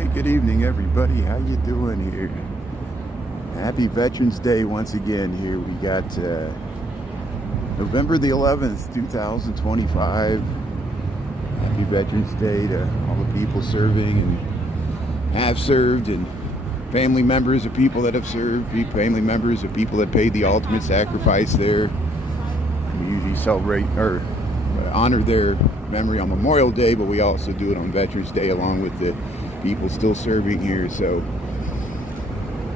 Hey, good evening, everybody. How you doing here? Happy Veterans Day once again here. We got November the 11th, 2025. Happy Veterans Day to all the people serving and have served, and family members of people that have served, family members of people that paid the ultimate sacrifice there. We usually celebrate or honor their memory on Memorial Day, but we also do it on Veterans Day along with the people still serving here. So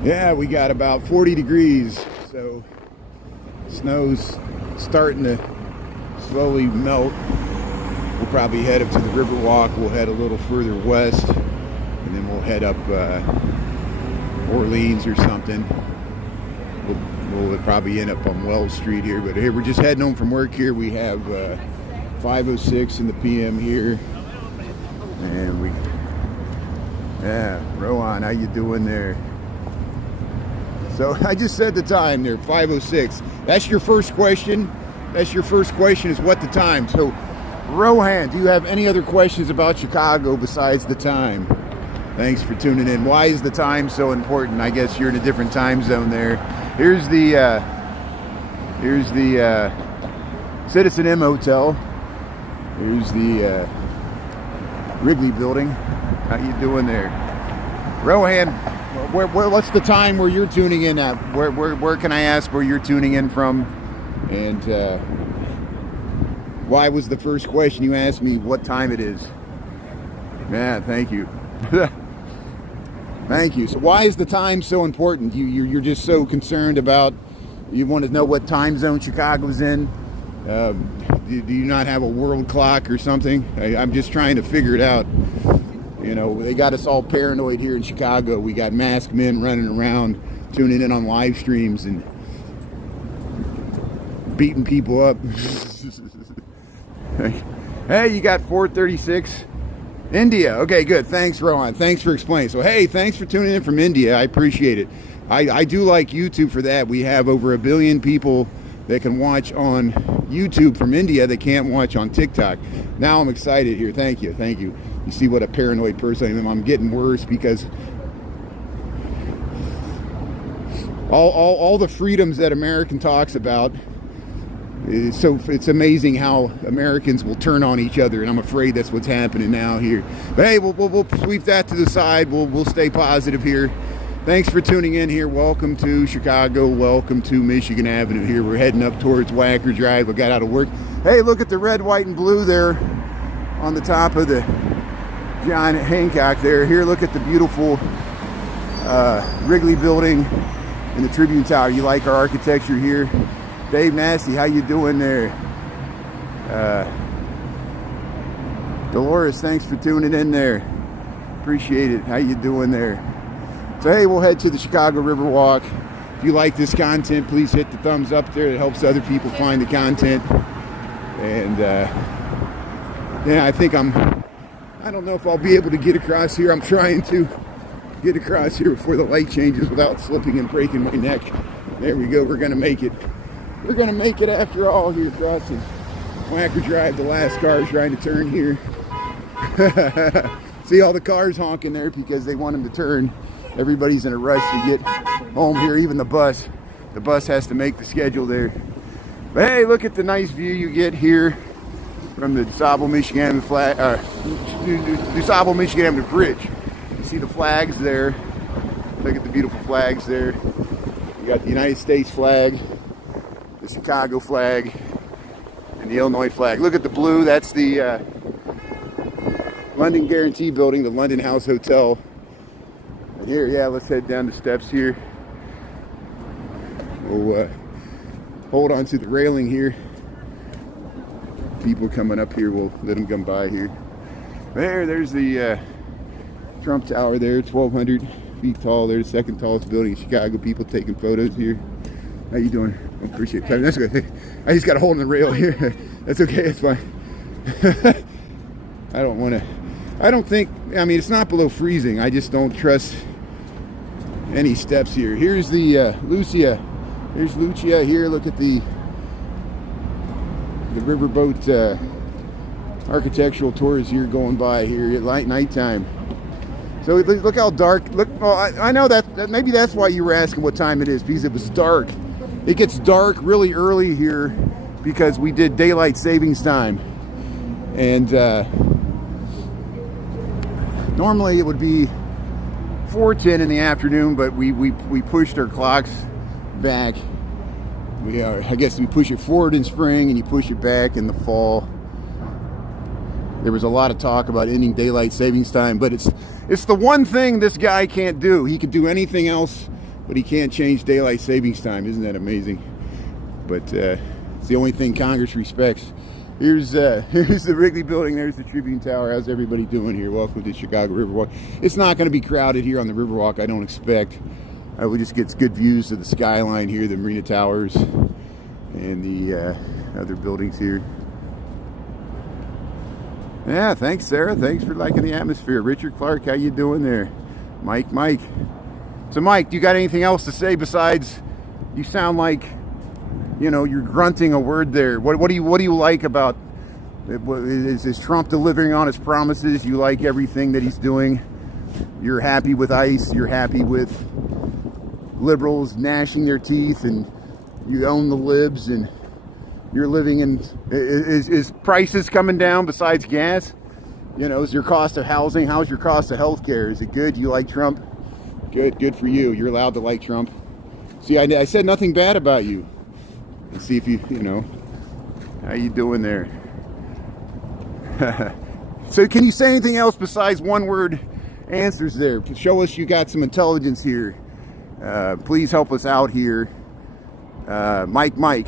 yeah, we got about 40 degrees, so snow's starting to slowly melt. We'll probably head up to the Riverwalk. We'll head a little further west, and then we'll head up Orleans or something. We'll probably end up on Wells Street here, but here we're just heading home from work here. We have 5:06 in the PM here, and Rowan, how you doing there? So I just said the time there, 5:06. That's your first question. That's your first question, is what the time. So Rohan, do you have any other questions about Chicago besides the time? Thanks for tuning in. Why is the time so important? I guess you're in a different time zone there. Here's the Citizen M Hotel. Here's the Wrigley Building. How you doing there? Rohan, what's the time where you're tuning in at? Where can I ask where you're tuning in from? And why was the first question you asked me what time it is? Man, thank you. Thank you. So why is the time so important? You're just so concerned about, you want to know what time zone Chicago's in? Do you not have a world clock or something? I'm just trying to figure it out. You know, they got us all paranoid here in Chicago. We got masked men running around, tuning in on live streams and beating people up. Hey, you got 4:36. India. Okay, good. Thanks, Rohan. Thanks for explaining. So, hey, thanks for tuning in from India. I appreciate it. I do like YouTube for that. We have over 1 billion people that can watch on YouTube from India that can't watch on TikTok. Now I'm excited here. Thank you. Thank you. You see what a paranoid person I am. I'm getting worse because all the freedoms that American talks about, so it's amazing how Americans will turn on each other, and I'm afraid that's what's happening now here. But hey, we'll sweep that to the side. We'll stay positive here. Thanks for tuning in here. Welcome to Chicago. Welcome to Michigan Avenue here. We're heading up towards Wacker Drive. We got out of work. Hey, look at the red, white, and blue there on the top of the John Hancock there. Here, look at the beautiful Wrigley Building and the Tribune Tower. You like our architecture here? Dave Nasty, how you doing there? Dolores, thanks for tuning in there. Appreciate it. How you doing there? So hey, we'll head to the Chicago Riverwalk. If you like this content, please hit the thumbs up there. It helps other people find the content. And yeah, I think I don't know if I'll be able to get across here. I'm trying to get across here before the light changes without slipping and breaking my neck. There we go. We're gonna make it. We're gonna make it after all here, crossing Wacker Drive. The last car is trying to turn here. See all the cars honking there because they want them to turn. Everybody's in a rush to get home here, even the bus. The bus has to make the schedule there. But hey, look at the nice view you get here from the DuSable, Michigan DuSable, Michigan Avenue Bridge. You see the flags there. Look at the beautiful flags there. You got the United States flag, the Chicago flag, and the Illinois flag. Look at the blue. That's the London Guarantee Building, the London House Hotel. And here, yeah, let's head down the steps here. We'll hold on to the railing here. People coming up here, we'll let them come by here. There's the Trump Tower there, 1,200 feet tall. They're the second tallest building in Chicago. People taking photos here. How you doing? I appreciate it. That's good. I just got a hole in the rail here. That's okay. That's fine. I don't think, I mean, it's not below freezing. I just don't trust any steps here. Here's the Lucia. There's Lucia here. Look at the riverboat architectural tours here going by here at nighttime. So look how dark. Look, well, I know that maybe that's why you were asking what time it is, because it was dark. It gets dark really early here because we did daylight savings time, and normally it would be 4:10 in the afternoon, but we pushed our clocks back. I guess we push it forward in spring and you push it back in the fall. There was a lot of talk about ending daylight savings time, but it's the one thing this guy can't do. He could do anything else, but he can't change daylight savings time. Isn't that amazing? But it's the only thing Congress respects. Here's the Wrigley Building. There's the Tribune Tower. How's everybody doing here? Welcome to Chicago Riverwalk. It's not going to be crowded here on the Riverwalk, I don't expect. We just get good views of the skyline here, the Marina Towers, and the other buildings here. Yeah, thanks, Sarah. Thanks for liking the atmosphere. Richard Clark, how you doing there? Mike. So, Mike, do you got anything else to say besides? You sound like, you know, you're grunting a word there. What do you like about? Is Trump delivering on his promises? You like everything that he's doing? You're happy with ICE. You're happy with liberals gnashing their teeth, and you own the libs, and you're living in, is prices coming down besides gas? You know, is your cost of housing? How's your cost of healthcare? Is it good? You like Trump? Good for you. You're allowed to like Trump. See, I said nothing bad about you. Let's see if you know, how you doing there? So can you say anything else besides one word answers there? Show us you got some intelligence here. Please help us out here. Mike.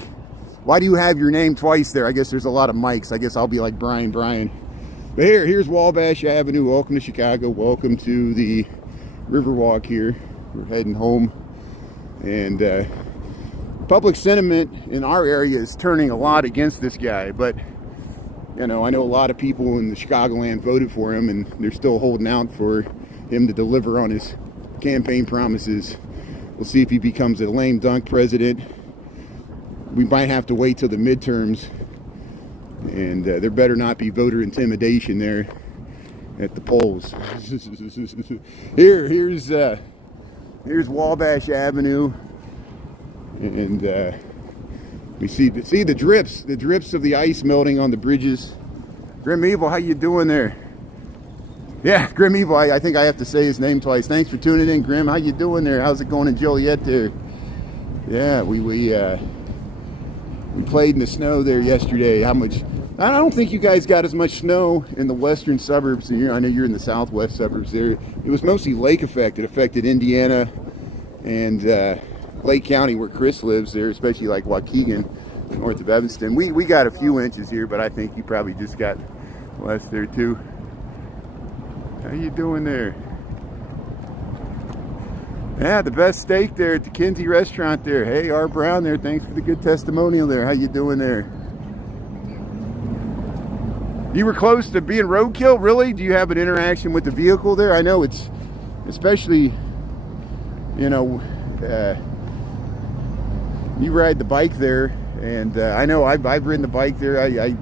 Why do you have your name twice there? I guess there's a lot of Mikes. I guess I'll be like Brian. But here's Wabash Avenue. Welcome to Chicago. Welcome to the Riverwalk here. We're heading home. And public sentiment in our area is turning a lot against this guy. But, you know, I know a lot of people in the Chicagoland voted for him, and they're still holding out for him to deliver on his campaign promises. We'll see if he becomes a lame dunk president. We might have to wait till the midterms, and there better not be voter intimidation there at the polls. Here's Wabash Avenue, and we see the drips of the ice melting on the bridges. Grim Evil, how you doing there? Yeah, Grim Evil, I think I have to say his name twice. Thanks for tuning in, Grim. How you doing there? How's it going in Joliet there? Yeah, we played in the snow there yesterday. How much? I don't think you guys got as much snow in the western suburbs. I know you're in the southwest suburbs there. It was mostly lake effect. It affected Indiana and Lake County where Chris lives there, especially like Waukegan, north of Evanston. We got a few inches here, but I think you probably just got less there too. How you doing there? Yeah, the best steak there at the Kinsey restaurant there. Hey, R. Brown there. Thanks for the good testimonial there. How you doing there? You were close to being roadkill, really? Do you have an interaction with the vehicle there? I know it's, especially, you know, you ride the bike there, and I know I've ridden the bike there. You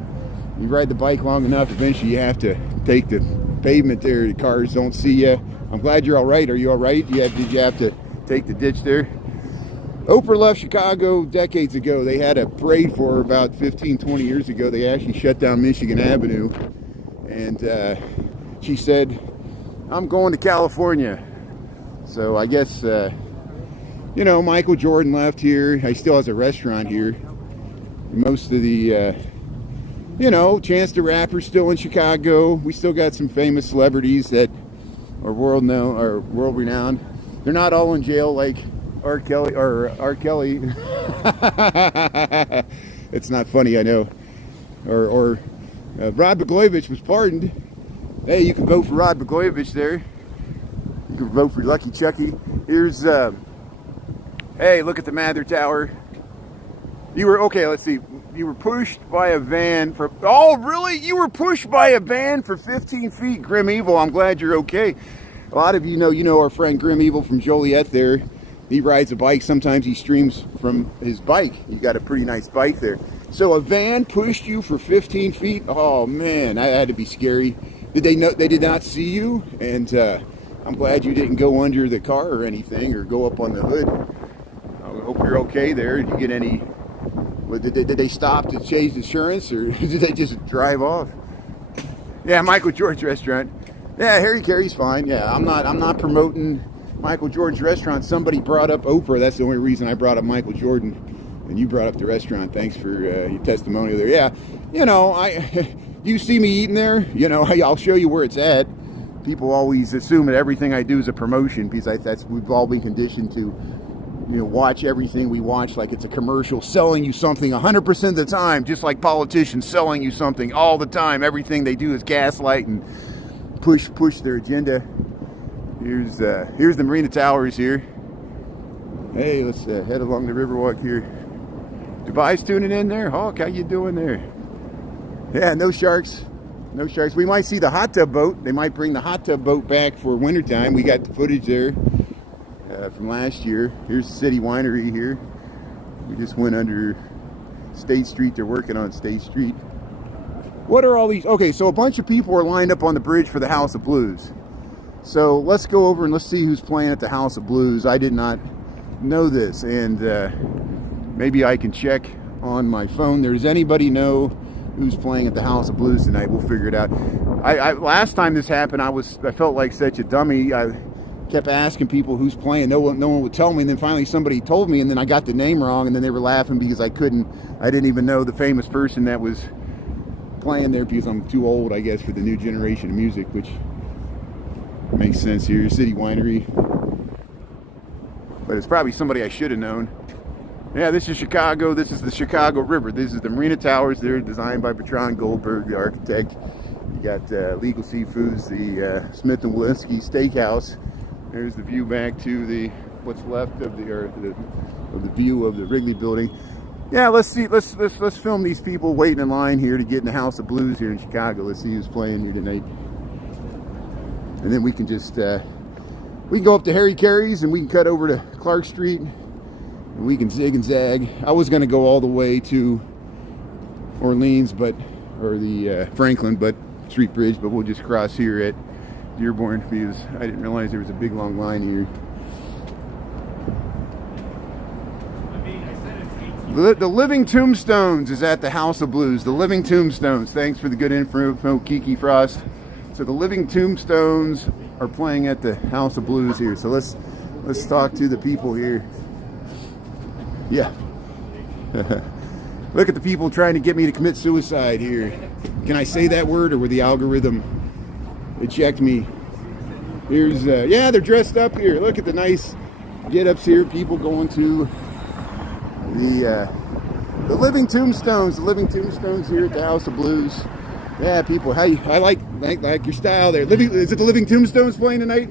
ride the bike long enough, eventually you have to take the pavement there. The cars don't see you. I'm glad you're all right. Are you all right? Did you have to take the ditch there? Oprah left Chicago decades ago. They had a parade for her about 15, 20 years ago. They actually shut down Michigan Avenue. And she said, I'm going to California. So I guess, you know, Michael Jordan left here. He still has a restaurant here. Most of the, you know, Chance the Rapper's still in Chicago. We still got some famous celebrities that are world renowned. They're not all in jail like R. Kelly. It's not funny, I know. Or Rod Blagojevich was pardoned. Hey, you can vote for Rod Blagojevich there. You can vote for Lucky Chucky. Here's hey, look at the Mather Tower. You were okay. Let's see. You were pushed by a van for. Oh, really? You were pushed by a van for 15 feet. Grim Evil, I'm glad you're okay. A lot of you know our friend Grim Evil from Joliet there. He rides a bike. Sometimes he streams from his bike. You got a pretty nice bike there. So a van pushed you for 15 feet. Oh man, that had to be scary. Did they know? They did not see you, and I'm glad you didn't go under the car or anything, or go up on the hood. I hope you're okay there. Did you get any? Did they stop to change insurance, or did they just drive off? Yeah, Michael George Restaurant. Yeah, Harry Carey's fine. Yeah, I'm not promoting Michael Jordan's restaurant. Somebody brought up Oprah. That's the only reason I brought up Michael Jordan, and you brought up the restaurant. Thanks for your testimonial there. Yeah, you know, you see me eating there. You know, I'll show you where it's at. People always assume that everything I do is a promotion, because we've all been conditioned to, you know, watch everything we watch like it's a commercial selling you something 100% of the time, just like politicians selling you something all the time. Everything they do is gaslight and push their agenda. Here's the Marina Towers here. Hey, let's head along the Riverwalk here. Dubai's tuning in there. Hawk, how you doing there? Yeah, no sharks. No sharks. We might see the hot tub boat. They might bring the hot tub boat back for wintertime. We got the footage there from last year. Here's the City Winery here. We just went under State Street. They're working on State Street. What are all these? Okay, so a bunch of people are lined up on the bridge for the House of Blues. So let's go over and let's see who's playing at the House of Blues. I did not know this, and maybe I can check on my phone. Does anybody know who's playing at the House of Blues tonight? We'll figure it out. Last time this happened, I felt like such a dummy. I kept asking people who's playing. No one would tell me, and then finally somebody told me, and then I got the name wrong, and then they were laughing because I didn't even know the famous person that was playing there, because I'm too old, I guess, for the new generation of music, which makes sense here. City Winery. But it's probably somebody I should have known. Yeah, this is Chicago. This is the Chicago River. This is the Marina Towers. They're designed by Bertrand Goldberg, the architect. You got Legal Seafoods, the Smith & Wesky Steakhouse. There's the view back to what's left of the view of the Wrigley Building. Yeah, let's see. Let's film these people waiting in line here to get in the House of Blues here in Chicago. Let's see who's playing here tonight, and then we can just we can go up to Harry Carey's, and we can cut over to Clark Street, and we can zig and zag. I was going to go all the way to Orleans, or the Franklin, Street Bridge, but we'll just cross here at Dearborn, because I didn't realize there was a big long line here. The Living Tombstones is at the House of Blues. The Living Tombstones. Thanks for the good info, Kiki Frost. So the Living Tombstones are playing at the House of Blues here. So let's talk to the people here. Yeah. Look at the people trying to get me to commit suicide here. Can I say that word, or will the algorithm eject me? Here's yeah, they're dressed up here. Look at the nice get-ups here. People going to the Living Tombstones. The Living Tombstones here at the House of Blues. Yeah, people. Hey, I like your style there. Is it the Living Tombstones playing tonight?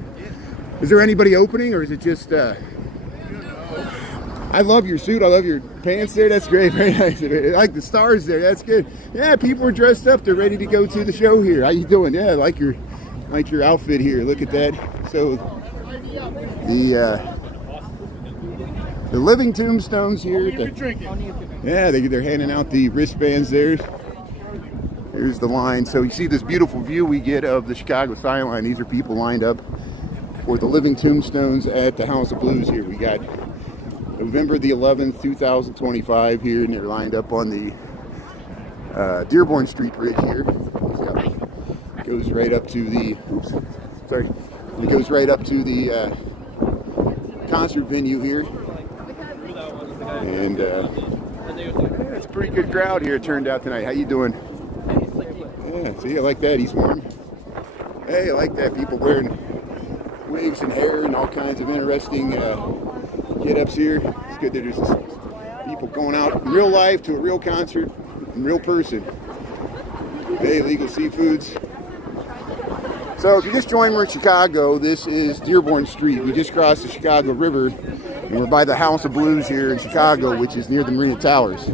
Is there anybody opening, or is it just? I love your suit. I love your pants there. That's great. Very nice. I like the stars there. That's good. Yeah, people are dressed up. They're ready to go to the show here. How you doing? Yeah, I like your outfit here. Look at that. So the Living Tombstones here. Yeah, they're handing out the wristbands there. Here's the line. So you see this beautiful view we get of the Chicago skyline. These are people lined up for the Living Tombstones at the House of Blues here. We got November the 11th, 2025 here, and they're lined up on the Dearborn Street Bridge here. It goes right up to the, it goes right up to the concert venue here. And it's a pretty good crowd here, it turned out tonight. How you doing? Yeah, see, I like that. He's warm. Hey, I like that. People wearing wigs and hair and all kinds of interesting get-ups here. It's good that there's people going out in real life to a real concert in real person. Hey, Legal Seafoods. So if you just joined, we're in Chicago. This is Dearborn Street. We just crossed the Chicago River, and we're by the House of Blues here in Chicago, which is near the Marina Towers.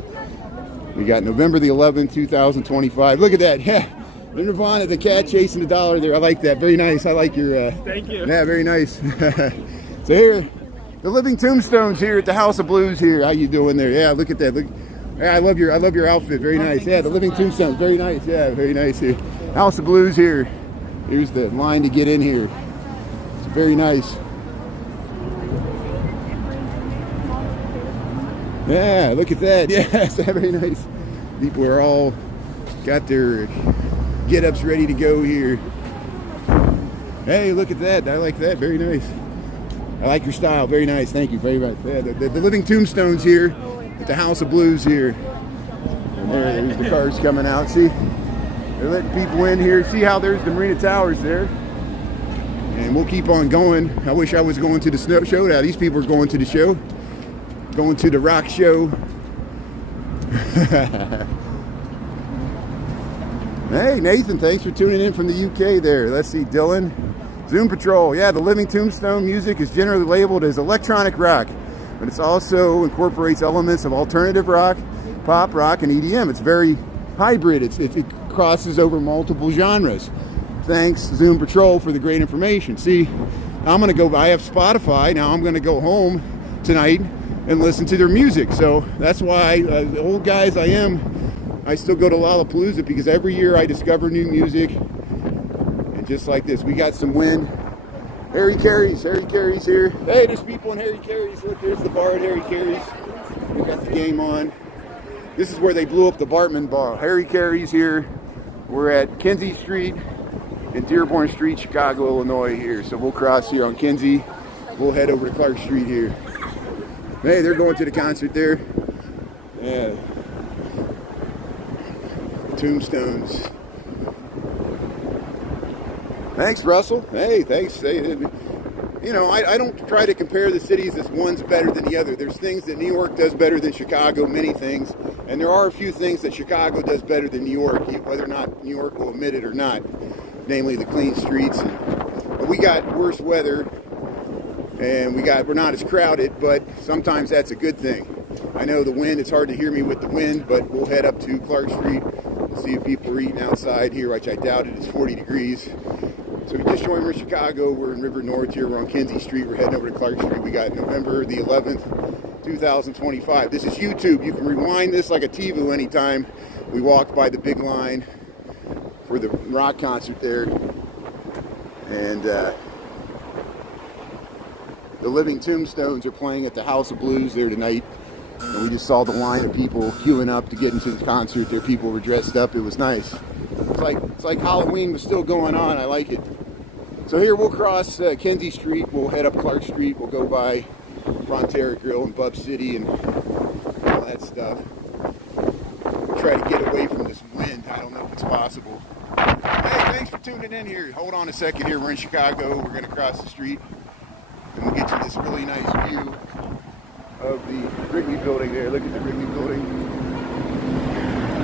We got November the 11th, 2025. Look at that. Yeah, the Nirvana, the cat chasing the dollar there. I like that. Very nice. I like your... Thank you. Yeah, very nice. So here, the Living Tombstones here at the House of Blues here. How you doing there? Yeah, look at that. Look. Yeah, I love your outfit. Very nice. Yeah, the Living Tombstones. Very nice. Yeah, very nice here. House of Blues here. Here's the line to get in here. Very nice. Yeah, look at that. Yes, very nice. People are all got their get-ups ready to go here. Hey, look at that. I like that. Very nice. I like your style. Very nice. Thank you very much. Yeah, the living tombstones here at the House of Blues here. And there's the cars coming out. See? They're letting people in here. See how there's the Marina Towers there? And we'll keep on going. I wish I was going to the snow show. Now these people are going to the show. Going to the rock show. Hey, Nathan, thanks for tuning in from the UK there. Let's see, Dylan. Zoom Patrol. Yeah, the Living Tombstone music is generally labeled as electronic rock, but it also incorporates elements of alternative rock, pop rock, and EDM. It's very hybrid. It crosses over multiple genres. Thanks, Zoom Patrol, for the great information. See, I'm going to go, I have Spotify. Now I'm going to go home tonight and listen to their music. So that's why, the old guy as I am, I still go to Lollapalooza, because every year I discover new music. And just like this, we got some wind. Harry Carey's here. Hey, there's people in Harry Carey's. Look, there's the bar at Harry Carey's. We got the game on. This is where they blew up the Bartman Bar. Harry Carey's here. We're at Kinsey Street and Dearborn Street, Chicago, Illinois here. So we'll cross here on Kinsey. We'll head over to Clark Street here. Hey, they're going to the concert there. Yeah. Tombstones. Thanks, Russell. Hey, thanks. Hey, you know, I don't try to compare the cities as one's better than the other. There's things that New York does better than Chicago, many things. And there are a few things that Chicago does better than New York, whether or not New York will admit it or not. Namely the clean streets. And we got worse weather, and we're not as crowded, but sometimes that's a good thing. I know the wind, it's hard to hear me with the wind, but we'll head up to Clark Street and see if people are eating outside here, which I doubt it. It's 40 degrees. So we just joined, we're in Chicago. We're in River North here. We're on Kinsey Street. We're heading over to Clark Street. We got November the 11th, 2025. This is YouTube. You can rewind this like a TiVo anytime. We walked by the big line for the rock concert there. And the Living Tombstones are playing at the House of Blues there tonight. And we just saw the line of people queuing up to get into the concert. There, people were dressed up. It was nice. It's like Halloween was still going on. I like it. So here we'll cross Kinsey Street. We'll head up Clark Street. We'll go by Frontera Grill and Bub City and all that stuff. Try to get away from this wind. I don't know if it's possible. Hey, thanks for tuning in here. Hold on a second here. We're in Chicago. We're going to cross the street. And we'll get you this really nice view of the Wrigley building there. Look at the Wrigley building.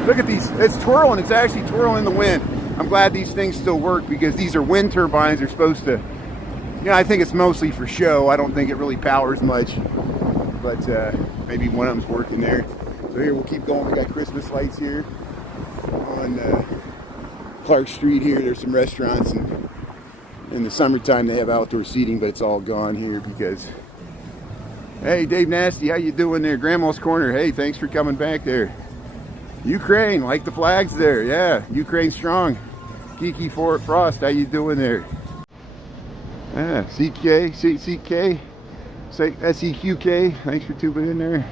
Look at these. It's twirling. It's actually twirling in the wind. I'm glad these things still work, because these are wind turbines. They're supposed to, I think it's mostly for show. I don't think it really powers much, but maybe one of them's working there. So here, we'll keep going. We got Christmas lights here on Clark Street here. There's some restaurants, and in the summertime they have outdoor seating, but it's all gone here because, hey, Dave Nasty, how you doing there? Grandma's Corner, hey, thanks for coming back there. Ukraine, like the flags there, yeah, Ukraine strong. Kiki Frost, how you doing there? Yeah, CK, SEQK, thanks for tuning in there.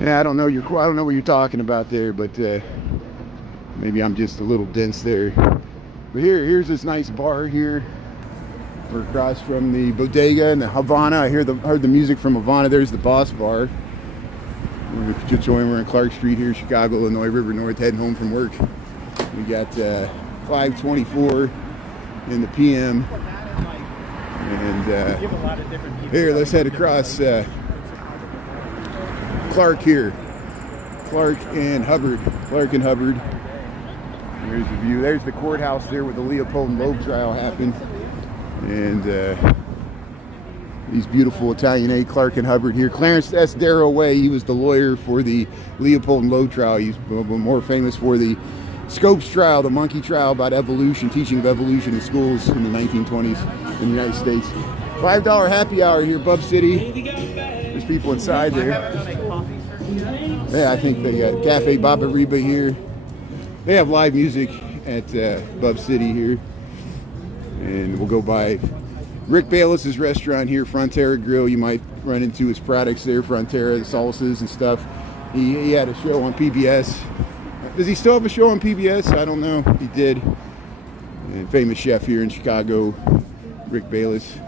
Yeah, I don't know what you're talking about there, but maybe I'm just a little dense there. But here's this nice bar here. We're across from the Bodega and the Havana. I heard the music from Havana. There's the Boss Bar. We're in Clark Street here, Chicago, Illinois, River North, heading home from work. We got 5:24 in the PM. And here, let's head across Clark here. Clark and Hubbard. There's the view. There's the courthouse there where the Leopold and Loeb trial happened. And these beautiful Italianate, Clark and Hubbard here. Clarence S. Darroway, he was the lawyer for the Leopold and Loeb trial. He's more famous for the Scopes trial, the monkey trial about evolution, teaching of evolution in schools in the 1920s in the United States. $5 happy hour here, Bub City. There's people inside there. Yeah, I think they got Cafe Baba Reba here. They have live music at Bub City here. And we'll go by Rick Bayless's restaurant here, Frontera Grill. You might run into his products there, Frontera, the salsas and stuff. He had a show on PBS. Does he still have a show on PBS? I don't know. He did. And famous chef here in Chicago, Rick Bayless.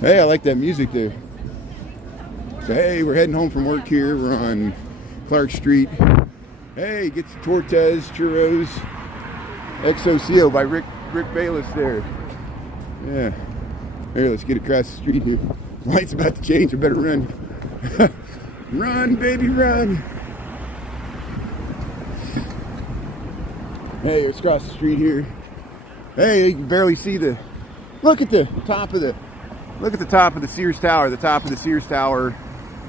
Hey, I like that music there. So hey, we're heading home from work here. We're on Clark Street. Hey, get the Tortas, churros, Exocio by Rick Bayless there. Yeah. Here, let's get across the street here. Light's about to change. I better run. Run, baby, run. Hey, let's cross the street here. Hey, you can barely see the. Look at the top of the. Look at the top of the Sears Tower. The top of the Sears Tower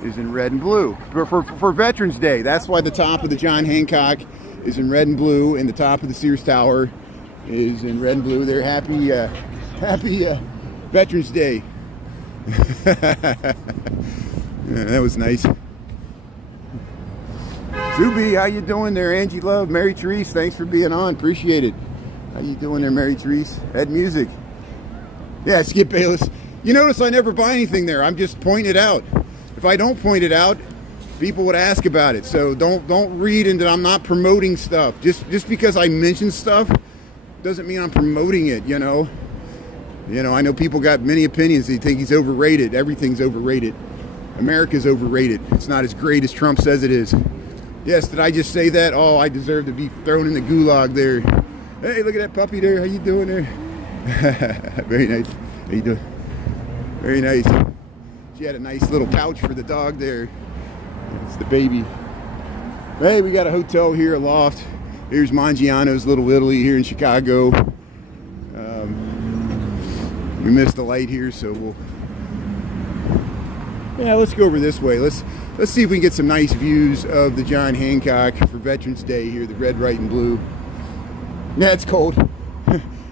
is in red and blue for Veterans Day. That's why the top of the John Hancock is in red and blue, and the top of the Sears Tower is in red and blue. They're happy Veterans Day. Yeah, that was nice. Zuby, how you doing there? Angie Love, Mary Therese, thanks for being on. Appreciate it. How you doing there, Mary Therese? Ed Music. Yeah, Skip Bayless. You notice I never buy anything there. I'm just pointing it out. If I don't point it out, people would ask about it. So don't read into I'm not promoting stuff. Just because I mention stuff doesn't mean I'm promoting it, you know. You know, I know people got many opinions. They think he's overrated. Everything's overrated. America's overrated. It's not as great as Trump says it is. Yes, did I just say that? Oh, I deserve to be thrown in the gulag there. Hey, look at that puppy there. How you doing there? Very nice. How you doing? Very nice. She had a nice little pouch for the dog there. It's the baby. Hey, we got a hotel here, a loft. Here's Mangiano's Little Italy here in Chicago. We missed the light here, so we'll. Yeah, let's go over this way. Let's see if we can get some nice views of the John Hancock for Veterans Day here, the red, white, and blue. Yeah, it's cold.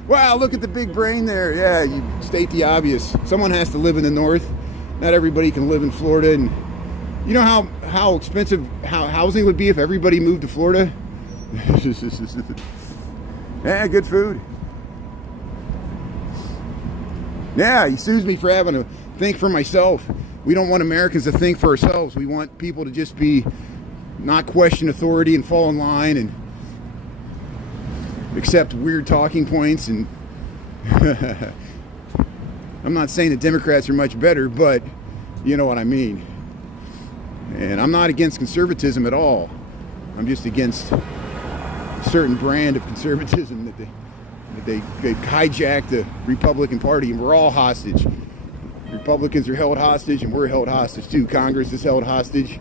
Wow, look at the big brain there. Yeah, you state the obvious. Someone has to live in the north. Not everybody can live in Florida. And you know how expensive housing would be if everybody moved to Florida? Yeah, good food. Yeah, he sues me for having to think for myself. We don't want Americans to think for ourselves. We want people to just not question authority and fall in line and accept weird talking points. And I'm not saying the Democrats are much better, but you know what I mean. And I'm not against conservatism at all. I'm just against a certain brand of conservatism that they hijacked the Republican Party, and we're all hostage. Republicans are held hostage, and we're held hostage too. Congress is held hostage.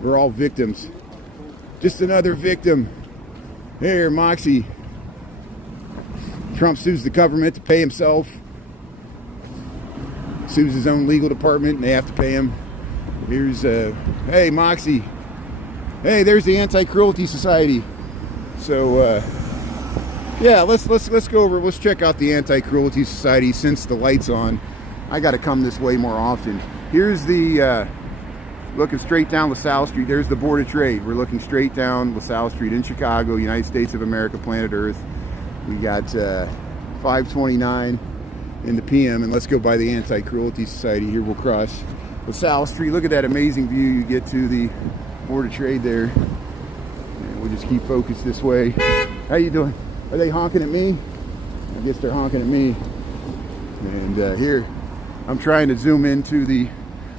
We're all victims. Just another victim. Here, Moxie. Trump sues the government to pay himself. Sues his own legal department, and they have to pay him. Here's hey, Moxie. Hey, there's the Anti-Cruelty Society. So yeah, let's go over. Let's check out the Anti-Cruelty Society since the light's on. I got to come this way more often. Here's the looking straight down LaSalle Street. There's the Board of Trade. We're looking straight down LaSalle Street in Chicago, United States of America, planet Earth. We got 5:29 in the PM, and let's go by the Anti-Cruelty Society. Here we'll cross LaSalle Street. Look at that amazing view. You get to the Board of Trade there. And we'll just keep focused this way. How you doing? Are they honking at me? I guess they're honking at me. And here, I'm trying to zoom into the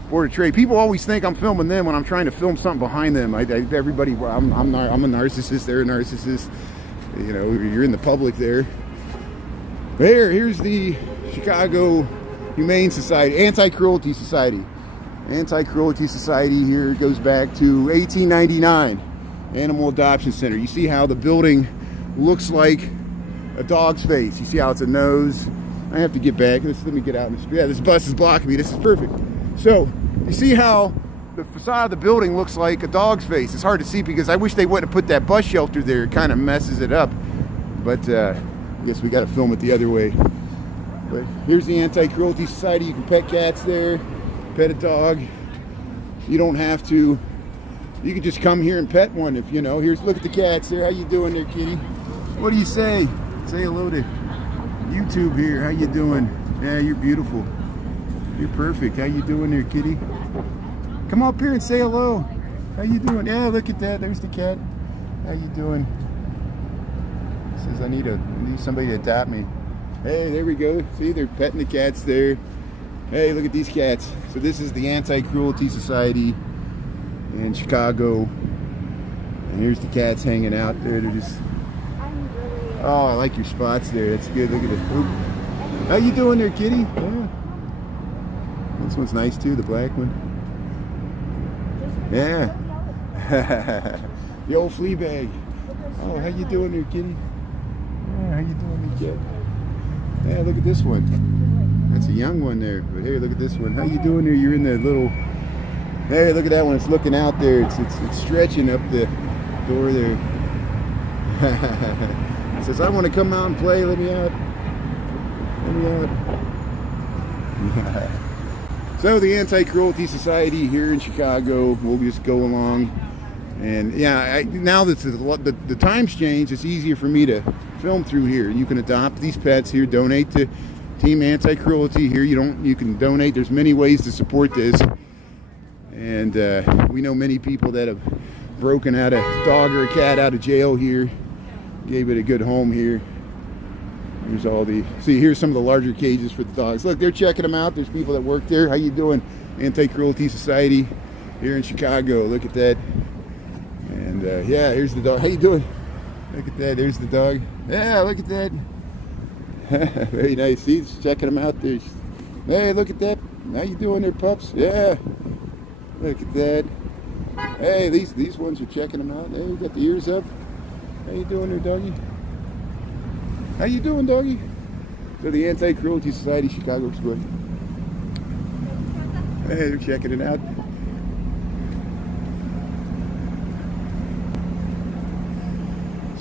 Board of Trade. People always think I'm filming them when I'm trying to film something behind them. Everybody, I'm a narcissist. They're a narcissist. You know, you're in the public there. But here's the Chicago Humane Society, Anti-Cruelty Society. Anti-Cruelty Society here goes back to 1899. Animal Adoption Center. You see how the building looks like a dog's face. You see how it's a nose. I have to get back. Let me get out in the street. Yeah, this bus is blocking me. This is perfect. So you see how the facade of the building looks like a dog's face. It's hard to see because I wish they wouldn't have put that bus shelter there. It kind of messes it up. But I guess we got to film it the other way. But here's the Anti-Cruelty Society. You can pet cats there, pet a dog. You don't have to. You can just come here and pet one if you know. Look at the cats there. How you doing there, kitty? What do you say? Say hello to YouTube here. How you doing? Yeah, you're beautiful. You're perfect. How you doing there, kitty? Come up here and say hello. How you doing? Yeah, look at that. There's the cat. How you doing? Says I need somebody to adopt me. Hey, there we go. See, they're petting the cats there. Hey, look at these cats. So this is the Anti-Cruelty Society in Chicago. And here's the cats hanging out there. They're just... Oh, I like your spots there. That's good. Look at this. Oop. How you doing there, kitty? Yeah. This one's nice too, the black one. Yeah. The old flea bag. Oh, how you doing there, kitty? Yeah, how you doing there, kid? Yeah, look at this one. That's a young one there. But here, look at this one. How you doing there? You're in the little... Hey, look at that one. It's looking out there. It's stretching up the door there. It says, I want to come out and play. Let me out. Let me out. So the Anti-Cruelty Society here in Chicago, we'll just go along. And yeah, now that the times change, it's easier for me to film through here. You can adopt these pets here, donate to Team Anti-Cruelty here. You can donate. There's many ways to support this. And we know many people that have broken out a dog or a cat out of jail here, gave it a good home here. Here's all the, see, here's some of the larger cages for the dogs. Look, they're checking them out. There's people that work there. How you doing? Anti-Cruelty Society here in Chicago. Look at that. And yeah, here's the dog. How you doing? Look at that. There's the dog. Yeah, look at that. Very nice. See, he's checking them out there. Hey, look at that. How you doing there, pups? Yeah. Look at that. Hey, these ones are checking them out. Hey, you got the ears up. How you doing there, doggy? How you doing, doggy? So the Anti-Cruelty Society, Chicago Square. Hey, they're checking it out.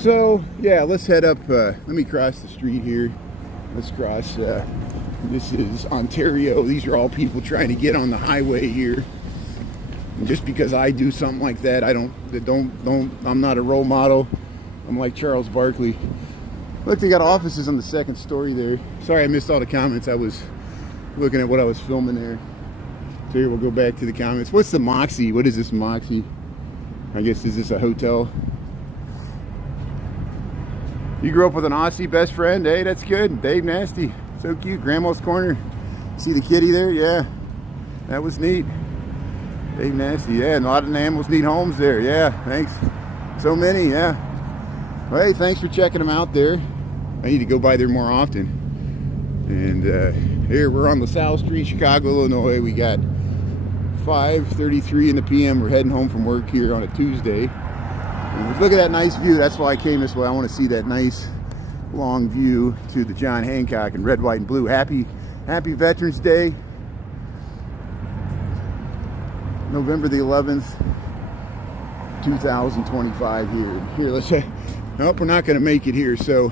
So, yeah, let's head up. Let me cross the street here. Let's cross. This is Ontario. These are all people trying to get on the highway here. And just because I do something like that, I'm not a role model. I'm like Charles Barkley. Look, they got offices on the second story there. Sorry I missed all the comments. I was looking at what I was filming there. So here we'll go back to the comments. What's the Moxie? What is this Moxie? I guess, is this a hotel? You grew up with an Aussie best friend? Hey, that's good. Dave Nasty. So cute. Grandma's Corner. See the kitty there? Yeah. That was neat. Dave Nasty. Yeah, and a lot of animals need homes there. Yeah, thanks. So many, yeah. Well, hey, thanks for checking them out there. I need to go by there more often. And here we're on LaSalle Street, Chicago, Illinois. We got 5:33 in the PM. We're heading home from work here on a Tuesday. And look at that nice view. That's why I came this way. I want to see that nice long view to the John Hancock in red, white, and blue. Happy Veterans Day. November the 11th, 2025 here. Here, let's say, nope, we're not going to make it here. So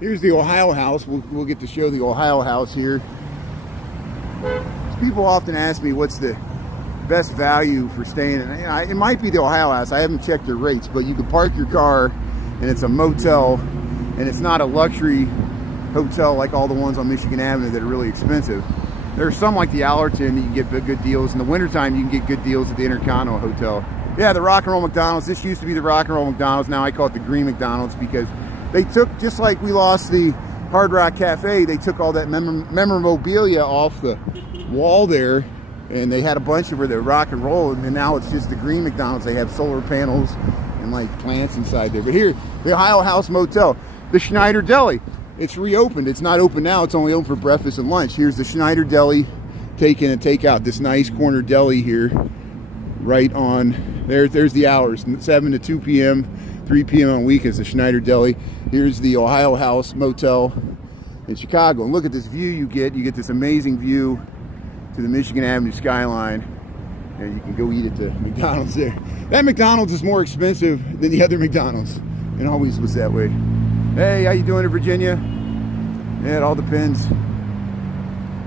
here's the Ohio House. We'll get to show the Ohio House here. People often ask me what's the best value for staying in. It might be the Ohio House. I haven't checked their rates, but you can park your car and it's a motel, and it's not a luxury hotel like all the ones on Michigan Avenue that are really expensive. There are some like the Allerton, you can get good deals. In the wintertime, you can get good deals at the Intercontinental Hotel. Yeah, the Rock and Roll McDonald's. This used to be the Rock and Roll McDonald's. Now I call it the Green McDonald's because they took, just like we lost the Hard Rock Cafe, they took all that memorabilia off the wall there, and they had a bunch of the Rock and Roll, and now it's just the Green McDonald's. They have solar panels and like plants inside there. But here, the Ohio House Motel, the Schneider Deli. It's reopened. It's not open now. It's only open for breakfast and lunch. Here's the Schneider Deli, take in and take out. This nice corner deli here, right on there. There's the hours, 7 to 2 p.m., 3 p.m. on weekends, the Schneider Deli. Here's the Ohio House Motel in Chicago. And look at this view you get. You get this amazing view to the Michigan Avenue skyline. And you can go eat at the McDonald's there. That McDonald's is more expensive than the other McDonald's. It always was that way. Hey, how you doing in Virginia? Yeah, it all depends.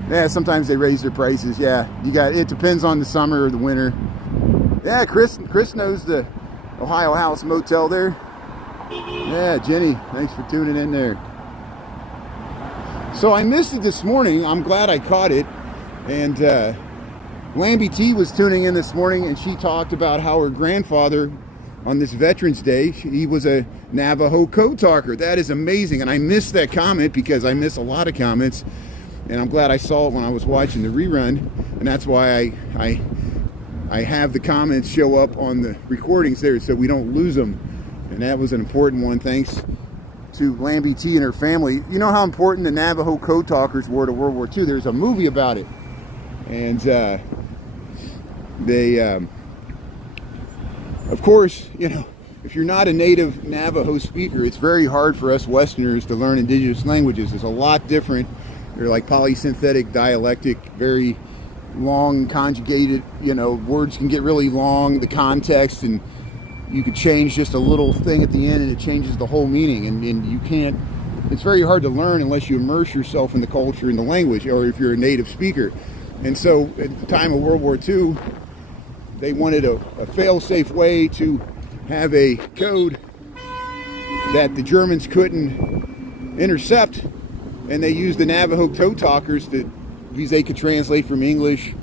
Yeah, sometimes they raise their prices. Yeah, it depends on the summer or the winter. Yeah, Chris knows the Ohio House Motel there. Yeah, Jenny, thanks for tuning in there. So I missed it this morning. I'm glad I caught it. And Lambie T was tuning in this morning, and she talked about how her grandfather, on this Veterans Day, he was a Navajo code talker. That is amazing. And I missed that comment because I miss a lot of comments. And I'm glad I saw it when I was watching the rerun. And that's why I have the comments show up on the recordings there so we don't lose them. And that was an important one. Thanks to Lambie T and her family. You know how important the Navajo code talkers were to World War II. There's a movie about it. And of course, you know, if you're not a native Navajo speaker, it's very hard for us Westerners to learn indigenous languages. It's a lot different. They're like polysynthetic, dialectic, very long conjugated, you know, words can get really long, the context, and you could change just a little thing at the end and it changes the whole meaning. And you can't, it's very hard to learn unless you immerse yourself in the culture and the language, or if you're a native speaker. And so at the time of World War II, they wanted a fail-safe way to have a code that the Germans couldn't intercept, and they used the Navajo code talkers because they could translate from English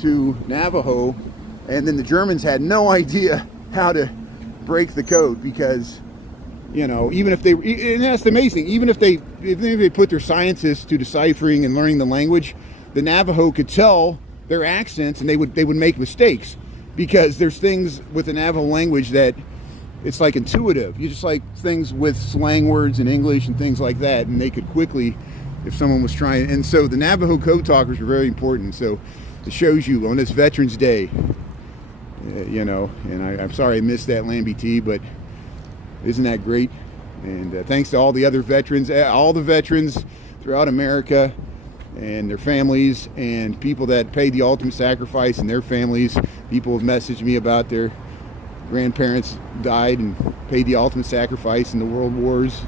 to Navajo, and then the Germans had no idea how to break the code because, you know, even if they, and that's amazing, even if they put their scientists to deciphering and learning the language, the Navajo could tell their accents and they would make mistakes. Because there's things with the Navajo language that it's like intuitive. You just like things with slang words in English and things like that, and they could quickly, if someone was trying. And so the Navajo code talkers are very important. So it shows you on this Veterans Day, you know, and I'm sorry I missed that, Lambie T, but isn't that great? And thanks to all the other veterans, all the veterans throughout America, and their families, and people that paid the ultimate sacrifice, and their families. People have messaged me about their grandparents died and paid the ultimate sacrifice in the world wars.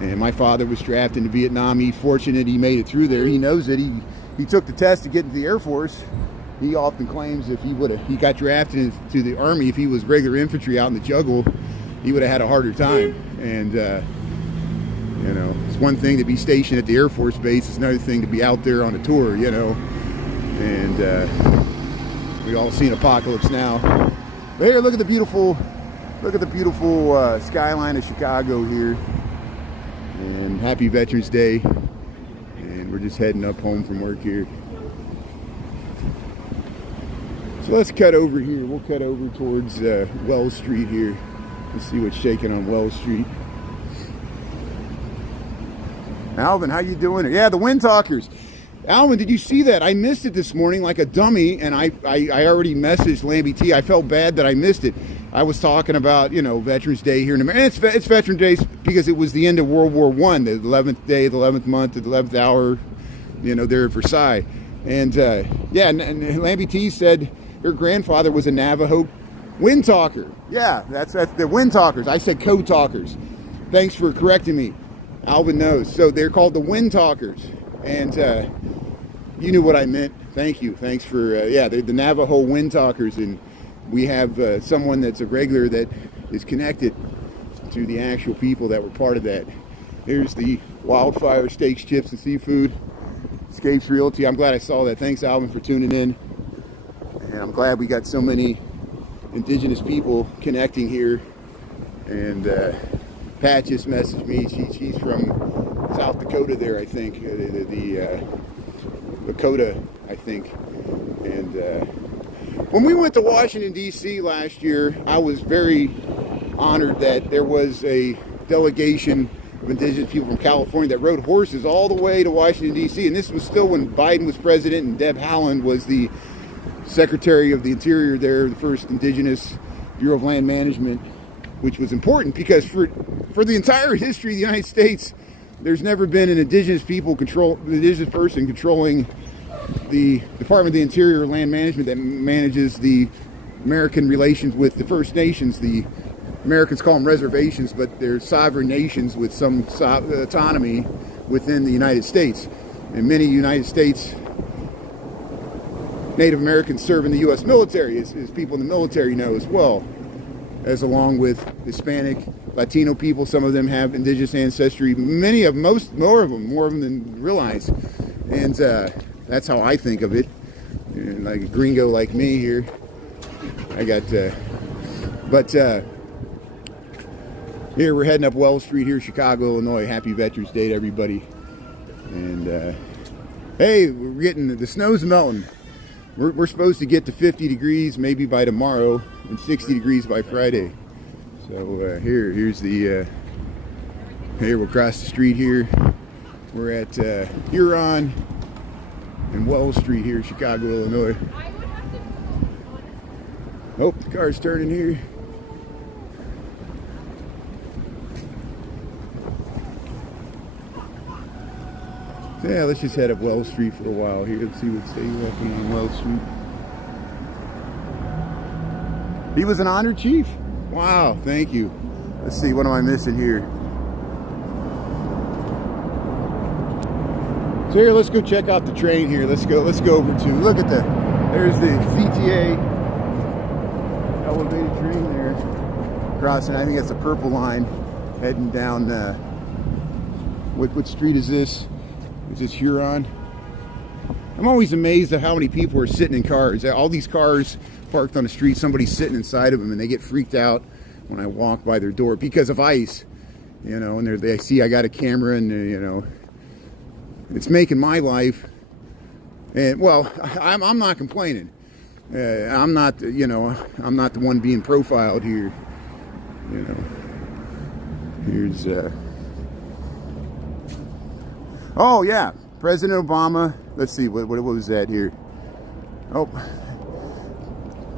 And my father was drafted into Vietnam. He's fortunate he made it through there. He knows it. He took the test to get into the Air Force. He often claims if he got drafted into the Army, if he was regular infantry out in the jungle, he would have had a harder time. And you know, it's one thing to be stationed at the Air Force Base. It's another thing to be out there on a tour, you know. And we all seen Apocalypse Now. But here, look at the beautiful skyline of Chicago here. And happy Veterans Day. And we're just heading up home from work here. So let's cut over here. We'll cut over towards Wells Street here. Let's see what's shaking on Wells Street. Alvin, how you doing? Yeah, the Wind Talkers. Alvin, did you see that? I missed it this morning like a dummy, and I already messaged Lambie T. I felt bad that I missed it. I was talking about, you know, Veterans Day here in America. It's Veterans Day because it was the end of World War I, the 11th day, the 11th month, the 11th hour, you know, there at Versailles. And yeah, and Lambie T said her grandfather was a Navajo Wind Talker. Yeah, that's the Wind Talkers. I said code talkers. Thanks for correcting me. Alvin knows. So they're called the Wind Talkers. And you knew what I meant. Thank you. Thanks for, yeah, they're the Navajo Wind Talkers. And we have someone that's a regular that is connected to the actual people that were part of that. Here's the Wildfire Steaks, Chips, and Seafood. Escapes Realty. I'm glad I saw that. Thanks, Alvin, for tuning in. And I'm glad we got so many indigenous people connecting here. And Pat just messaged me. She's from South Dakota there, I think. The Lakota, I think. And when we went to Washington, D.C. last year, I was very honored that there was a delegation of indigenous people from California that rode horses all the way to Washington, D.C. And this was still when Biden was president and Deb Haaland was the Secretary of the Interior there, the first indigenous Bureau of Land Management, which was important because for the entire history of the United States, there's never been an indigenous person controlling the Department of the Interior Land Management that manages the American relations with the First Nations. The Americans call them reservations, but they're sovereign nations with some autonomy within the United States. And many United States Native Americans serve in the U.S. military, as people in the military know as well. as along with Hispanic, Latino people. Some of them have indigenous ancestry. More of them than realize. And that's how I think of it. And like a gringo like me here, I got, here we're heading up Wells Street here, Chicago, Illinois. Happy Veterans Day to everybody. And hey, we're getting, the snow's melting. We're supposed to get to 50 degrees maybe by tomorrow and 60 degrees by Friday. So here's the, here we'll cross the street here. We're at Huron and Wells Street here, Chicago, Illinois. Oh, the car's turning here. So yeah, let's just head up Wells Street for a while here. Let's see what's walking on Wells Street. He was an honored chief. Wow, thank you. Let's see, what am I missing here? So here, let's go check out the train here. Let's go over to, look at there's the ZTA elevated train there. Crossing, I think that's the purple line, heading down, what street is this? Is this Huron? I'm always amazed at how many people are sitting in cars. All these cars parked on the street, somebody's sitting inside of them, and they get freaked out when I walk by their door because of ice. You know, and they see I got a camera, and you know, it's making my life. And well, I'm not complaining. I'm not, you know, I'm not the one being profiled here. You know, here's. Oh yeah, President Obama. Let's see, what was that here? Oh,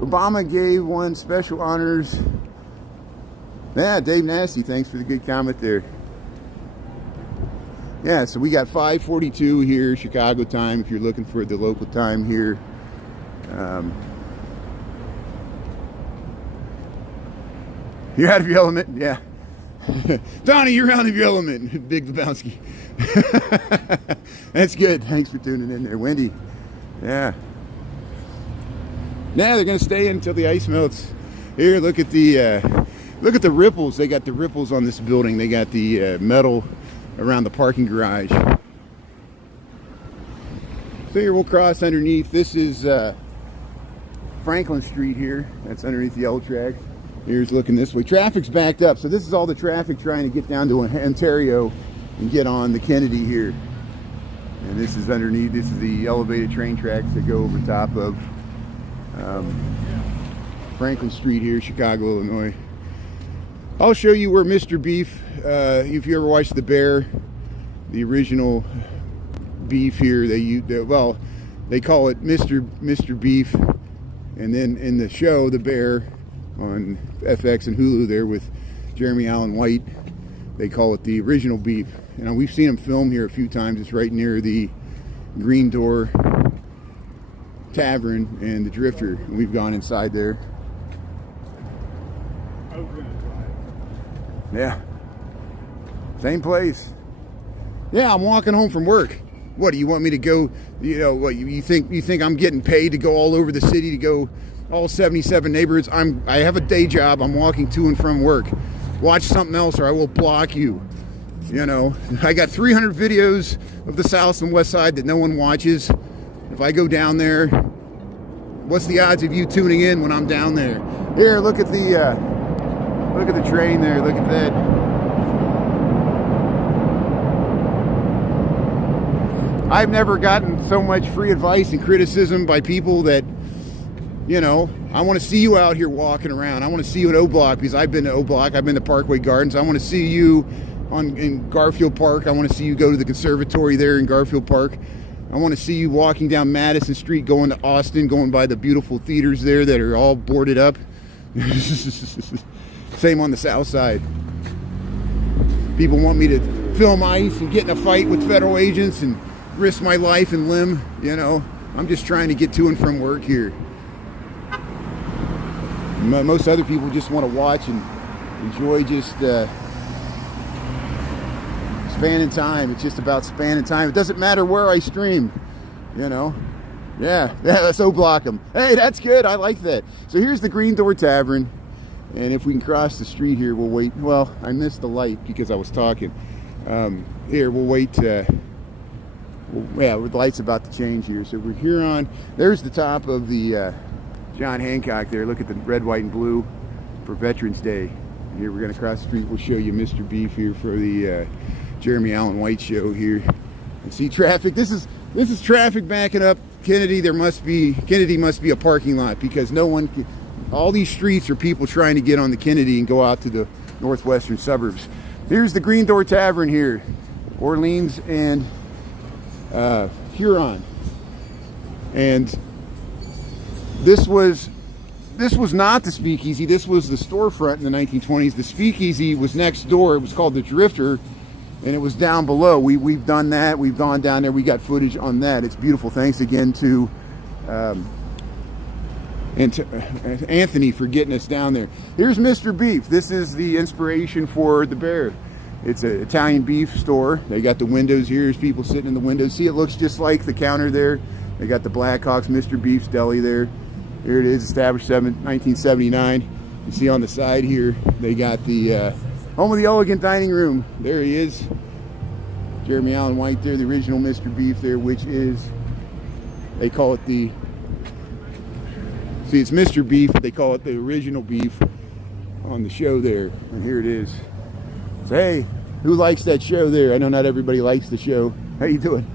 Obama gave one special honors. Yeah, Dave Nasty, thanks for the good comment there. Yeah, so we got 5:42 here, Chicago time, if you're looking for the local time here. You're out of your element, yeah. Donnie, you're out of your element, Big Lebowski. That's good. Thanks for tuning in there, Wendy. Yeah. Now they're gonna stay in until the ice melts. Here, look at the ripples. They got the ripples on this building. They got the metal around the parking garage. So here we'll cross underneath. This is Franklin Street here. That's underneath the L track. Here's looking this way. Traffic's backed up. So this is all the traffic trying to get down to Ontario and get on the Kennedy here. And this is underneath. This is the elevated train tracks that go over top of Franklin Street here, Chicago, Illinois. I'll show you where Mr. Beef, if you ever watched The Bear, the original beef here, they call it Mr. Beef, and then in the show The Bear on FX and Hulu there with Jeremy Allen White, they call it the original beef. You know, we've seen him film here a few times. It's right near the Green Door Tavern and the Drifter, and we've gone inside there. Yeah, same place. Yeah, I'm walking home from work. What do you want me to go? You know, what you think I'm getting paid to go all over the city, to go all 77 neighborhoods? I have a day job. I'm walking to and from work. Watch something else or I will block you. You know, I got 300 videos of the South and West Side that no one watches. If I go down there, what's the odds of you tuning in when I'm down there? Here, look at the train there. Look at that. I've never gotten so much free advice and criticism by people that, you know, I want to see you out here walking around. I want to see you at O Block because I've been to O Block. I've been to Parkway Gardens. I want to see you in Garfield Park. I want to see you go to the conservatory there in Garfield Park. I want to see you walking down Madison Street, going to Austin, going by the beautiful theaters there that are all boarded up. Same on the South Side. People want me to film ice and get in a fight with federal agents and risk my life and limb. You know, I'm just trying to get to and from work here. Most other people just want to watch and enjoy just spanning time. It's just about spanning time. It doesn't matter where I stream, you know. Yeah, let's O-block them. Hey, that's good. I like that. So here's the Green Door Tavern. And if we can cross the street here, we'll wait. Well, I missed the light because I was talking. Here, we'll wait. Yeah, the light's about to change here. So we're here on, there's the top of the John Hancock there. Look at the red, white, and blue for Veterans Day. Here we're going to cross the street. We'll show you Mr. Beef here for the Jeremy Allen White show here. And see traffic. This is traffic backing up Kennedy. Kennedy must be a parking lot because no one can, all these streets are people trying to get on the Kennedy and go out to the northwestern suburbs. Here's the Green Door Tavern here, Orleans and Huron. And this was not the Speakeasy. This was the storefront in the 1920s. The Speakeasy was next door. It was called the Drifter, and it was down below. We've done that. We've gone down there. We got footage on that. It's beautiful. Thanks again to Anthony for getting us down there. Here's Mr. Beef. This is the inspiration for the bear. It's an Italian beef store. They got the windows here. There's people sitting in the windows. See, it looks just like the counter there. They got the Blackhawks, Mr. Beef's Deli there. Here it is, established 1979. You see on the side here, they got the home of the elegant dining room. There he is. Jeremy Allen White there, the original Mr. Beef there, which is, they call it the, see, it's Mr. Beef, but they call it the original beef on the show there. And here it is. So, hey, who likes that show there? I know not everybody likes the show. How you doing?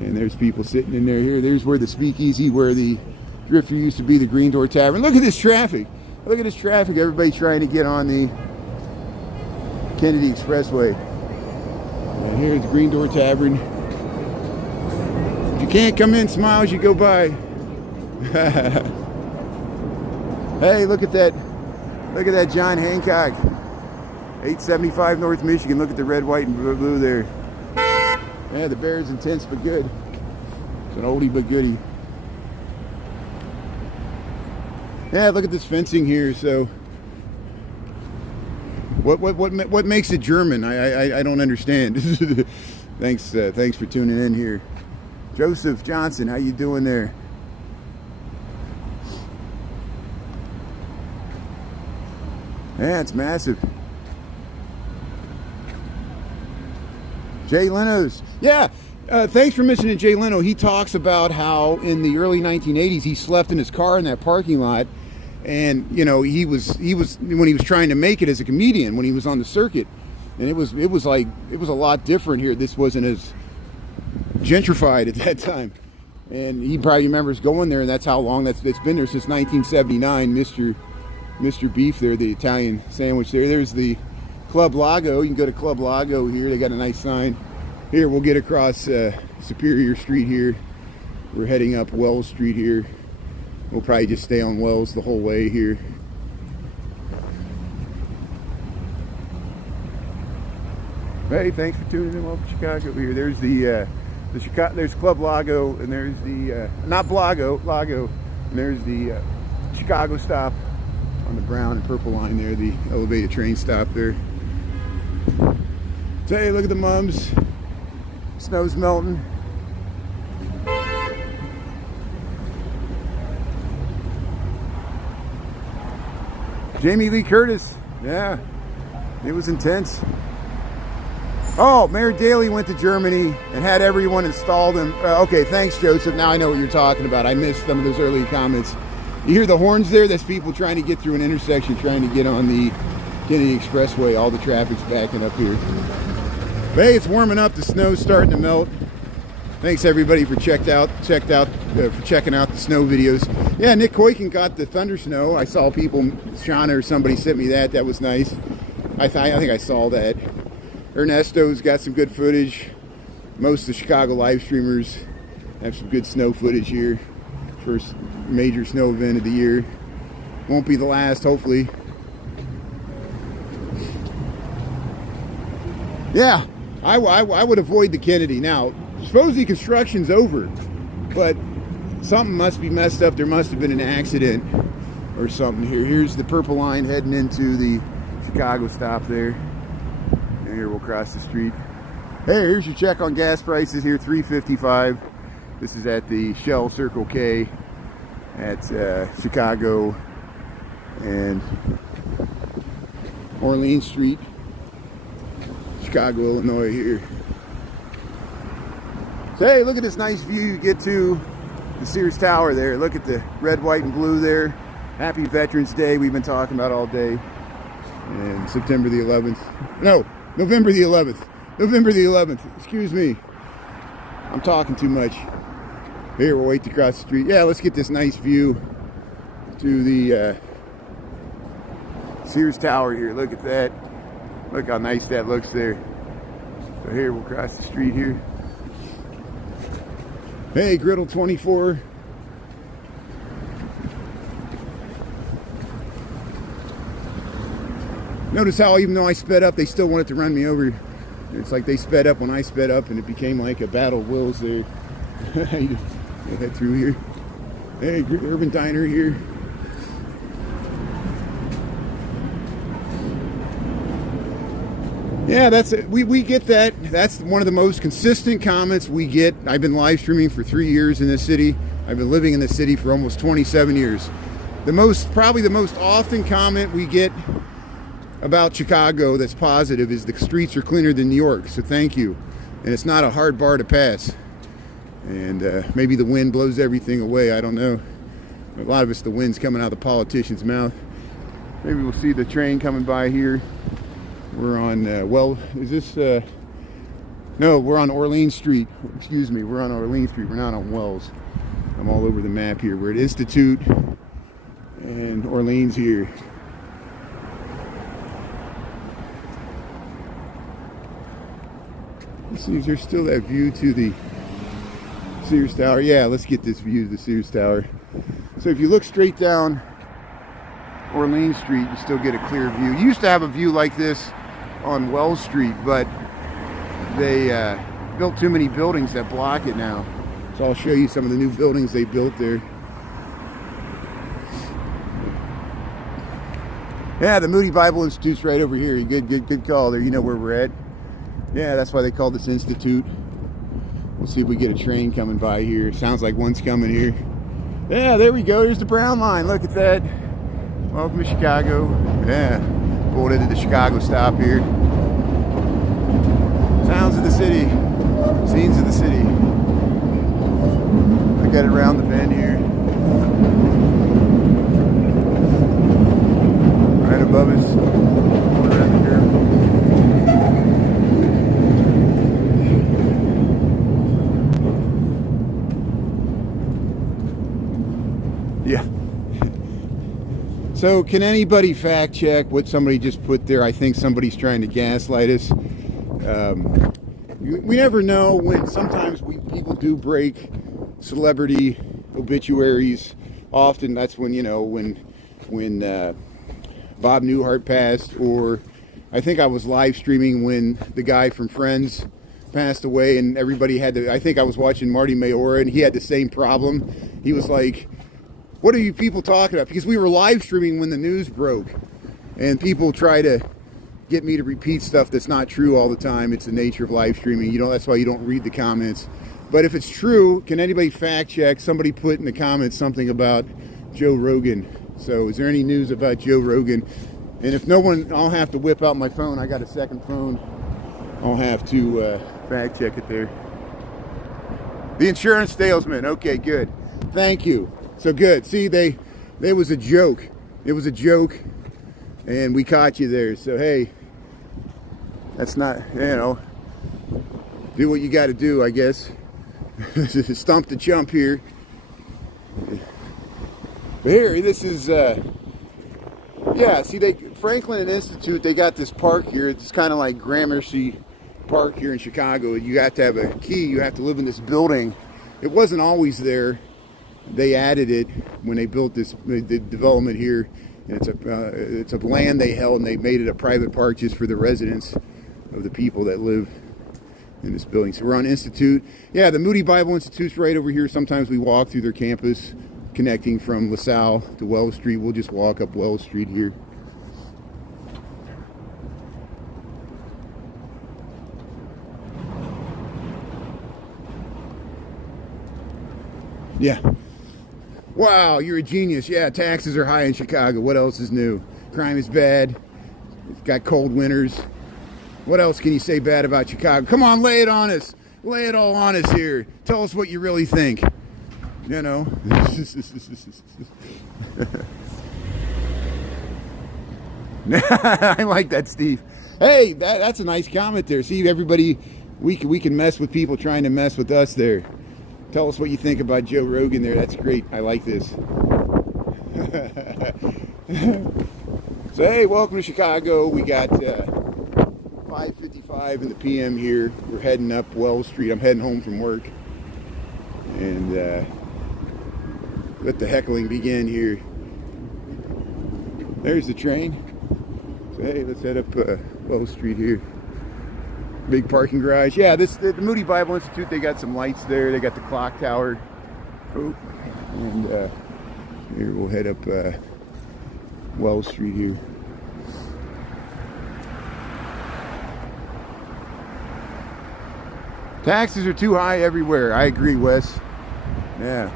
And there's people sitting in there here. There's where the Speakeasy, where the Drifter used to be, the Green Door Tavern. Look at this traffic. Look at this traffic. Everybody trying to get on the Kennedy Expressway. And here's the Green Door Tavern. If you can't come in, smile as you go by. Hey, look at that. Look at that John Hancock. 875 North Michigan. Look at the red, white, and blue there. Yeah, the bear is intense but good. It's an oldie but goodie. Yeah, look at this fencing here. So, what makes it German? I don't understand. Thanks for tuning in here, Joseph Johnson. How you doing there? Yeah, it's massive. Jay Leno's. Yeah, thanks for mentioning Jay Leno. He talks about how in the early 1980s he slept in his car in that parking lot, and you know he was when he was trying to make it as a comedian when he was on the circuit, and it was a lot different here. This wasn't as gentrified at that time, and he probably remembers going there, and that's how long it's been there since 1979. Mr. Beef there, the Italian sandwich there. There's the Club Lago. You can go to Club Lago here. They got a nice sign. Here, we'll get across Superior Street here. We're heading up Wells Street here. We'll probably just stay on Wells the whole way here. Hey, thanks for tuning in. Welcome to Chicago over here. There's there's Club Lago, and there's the not Blago, Lago, and there's the Chicago stop on the brown and purple line there, the elevated train stop there. So hey, look at the mums. Snow's melting. Jamie Lee Curtis. Yeah, it was intense. Oh, Mayor Daley went to Germany and had everyone installed them. Okay, thanks, Joseph. Now I know what you're talking about. I missed some of those early comments. You hear the horns there? That's people trying to get through an intersection, trying to get on the Kennedy Expressway. All the traffic's backing up here. But hey, it's warming up. The snow's starting to melt. Thanks everybody for checking out the snow videos. Yeah, Nick Koiken got the thunder snow. I saw people, Shauna or somebody sent me that. That was nice. I think I saw that. Ernesto's got some good footage. Most of the Chicago live streamers have some good snow footage here. First major snow event of the year. Won't be the last, hopefully. Yeah, I would avoid the Kennedy. Now, supposedly construction's over, but something must be messed up. There must have been an accident or something here. Here's the purple line heading into the Chicago stop there. And here we'll cross the street. Hey, here's your check on gas prices here, $3.55. This is at the Shell Circle K at Chicago and Orleans Street, Chicago, Illinois here. So hey, look at this nice view you get to the Sears Tower there. Look at the red, white, and blue there. Happy Veterans Day, we've been talking about all day. And September the 11th. No, November the 11th. November the 11th. Excuse me. I'm talking too much. Here, we'll wait to cross the street. Yeah, let's get this nice view to the Sears Tower here. Look at that. Look how nice that looks there. So here, we'll cross the street here. Hey, Griddle 24. Notice how even though I sped up, they still wanted to run me over. It's like they sped up when I sped up, and it became like a battle of wills there. We'll head through here. Hey, Urban Diner here. Yeah, that's it. We get that. That's one of the most consistent comments we get. I've been live streaming for 3 years in this city. I've been living in this city for almost 27 years. Probably the most often comment we get about Chicago that's positive is the streets are cleaner than New York. So thank you. And it's not a hard bar to pass. And maybe the wind blows everything away. I don't know. A lot of it's the wind's coming out of the politician's mouth. Maybe we'll see the train coming by here. We're on, no, we're on Orleans Street. Excuse me, we're on Orleans Street. We're not on Wells. I'm all over the map here. We're at Institute and Orleans here. Let's see, is there still that view to the Sears Tower? Yeah, let's get this view to the Sears Tower. So if you look straight down Orleans Street, you still get a clear view. You used to have a view like this on Wells Street, but they built too many buildings that block it now. So I'll show you some of the new buildings they built there. Yeah, the Moody Bible Institute's right over here. Good call there. You know where we're at. Yeah, that's why they called this Institute. We'll see if we get a train coming by here. Sounds like one's coming here. Yeah, there we go. There's the Brown Line. Look at that. Welcome to Chicago. Yeah, pulled into the Chicago stop here. Sounds of the city. Scenes of the city. Look at it around the bend here. Right above us. Around the curve. Yeah. So can anybody fact check what somebody just put there? I think somebody's trying to gaslight us. We never know when sometimes people do break celebrity obituaries. Often that's when, you know, when Bob Newhart passed, or I think I was live streaming when the guy from Friends passed away, and everybody had to, I think I was watching Marty Mayora, and he had the same problem. He was like, what are you people talking about? Because we were live streaming when the news broke, and people try to get me to repeat stuff that's not true all the time. It's the nature of live streaming. That's why you don't read the comments. But if it's true, can anybody fact check? Somebody put in the comments something about Joe Rogan. So is there any news about Joe Rogan? And if no one, I'll have to whip out my phone. I got a second phone. I'll have to fact check it there. The insurance salesman. Okay, good. Thank you. So good. See, they was a joke. It was a joke, and we caught you there. So hey, that's not, you know, do what you got to do, I guess. Stump the chump here. But here, this is, yeah. See, Franklin and Institute, they got this park here. It's kind of like Gramercy Park here in Chicago. You have to have a key. You have to live in this building. It wasn't always there. They added it when they built this the development here, and it's a land they held, and they made it a private park just for the residents of the people that live in this building. So we're on Institute. Yeah, the Moody Bible Institute's right over here. Sometimes we walk through their campus, connecting from LaSalle to Wells Street. We'll just walk up Wells Street here. Yeah. Wow, you're a genius. Yeah, taxes are high in Chicago. What else is new? Crime is bad. It's got cold winters. What else can you say bad about Chicago? Come on, lay it on us. Lay it all on us here. Tell us what you really think. You know. I like that, Steve. Hey, that's a nice comment there. See, everybody, we can mess with people trying to mess with us there. Tell us what you think about Joe Rogan there. That's great. I like this. So, hey, welcome to Chicago. We got 5:55 in the PM here. We're heading up Wells Street. I'm heading home from work. And let the heckling begin here. There's the train. So, hey, let's head up Wells Street here. Big parking garage. Yeah, the Moody Bible Institute, they got some lights there. They got the clock tower. Oh, and here we'll head up Wells Street here. Taxes are too high everywhere. I agree, Wes. Yeah.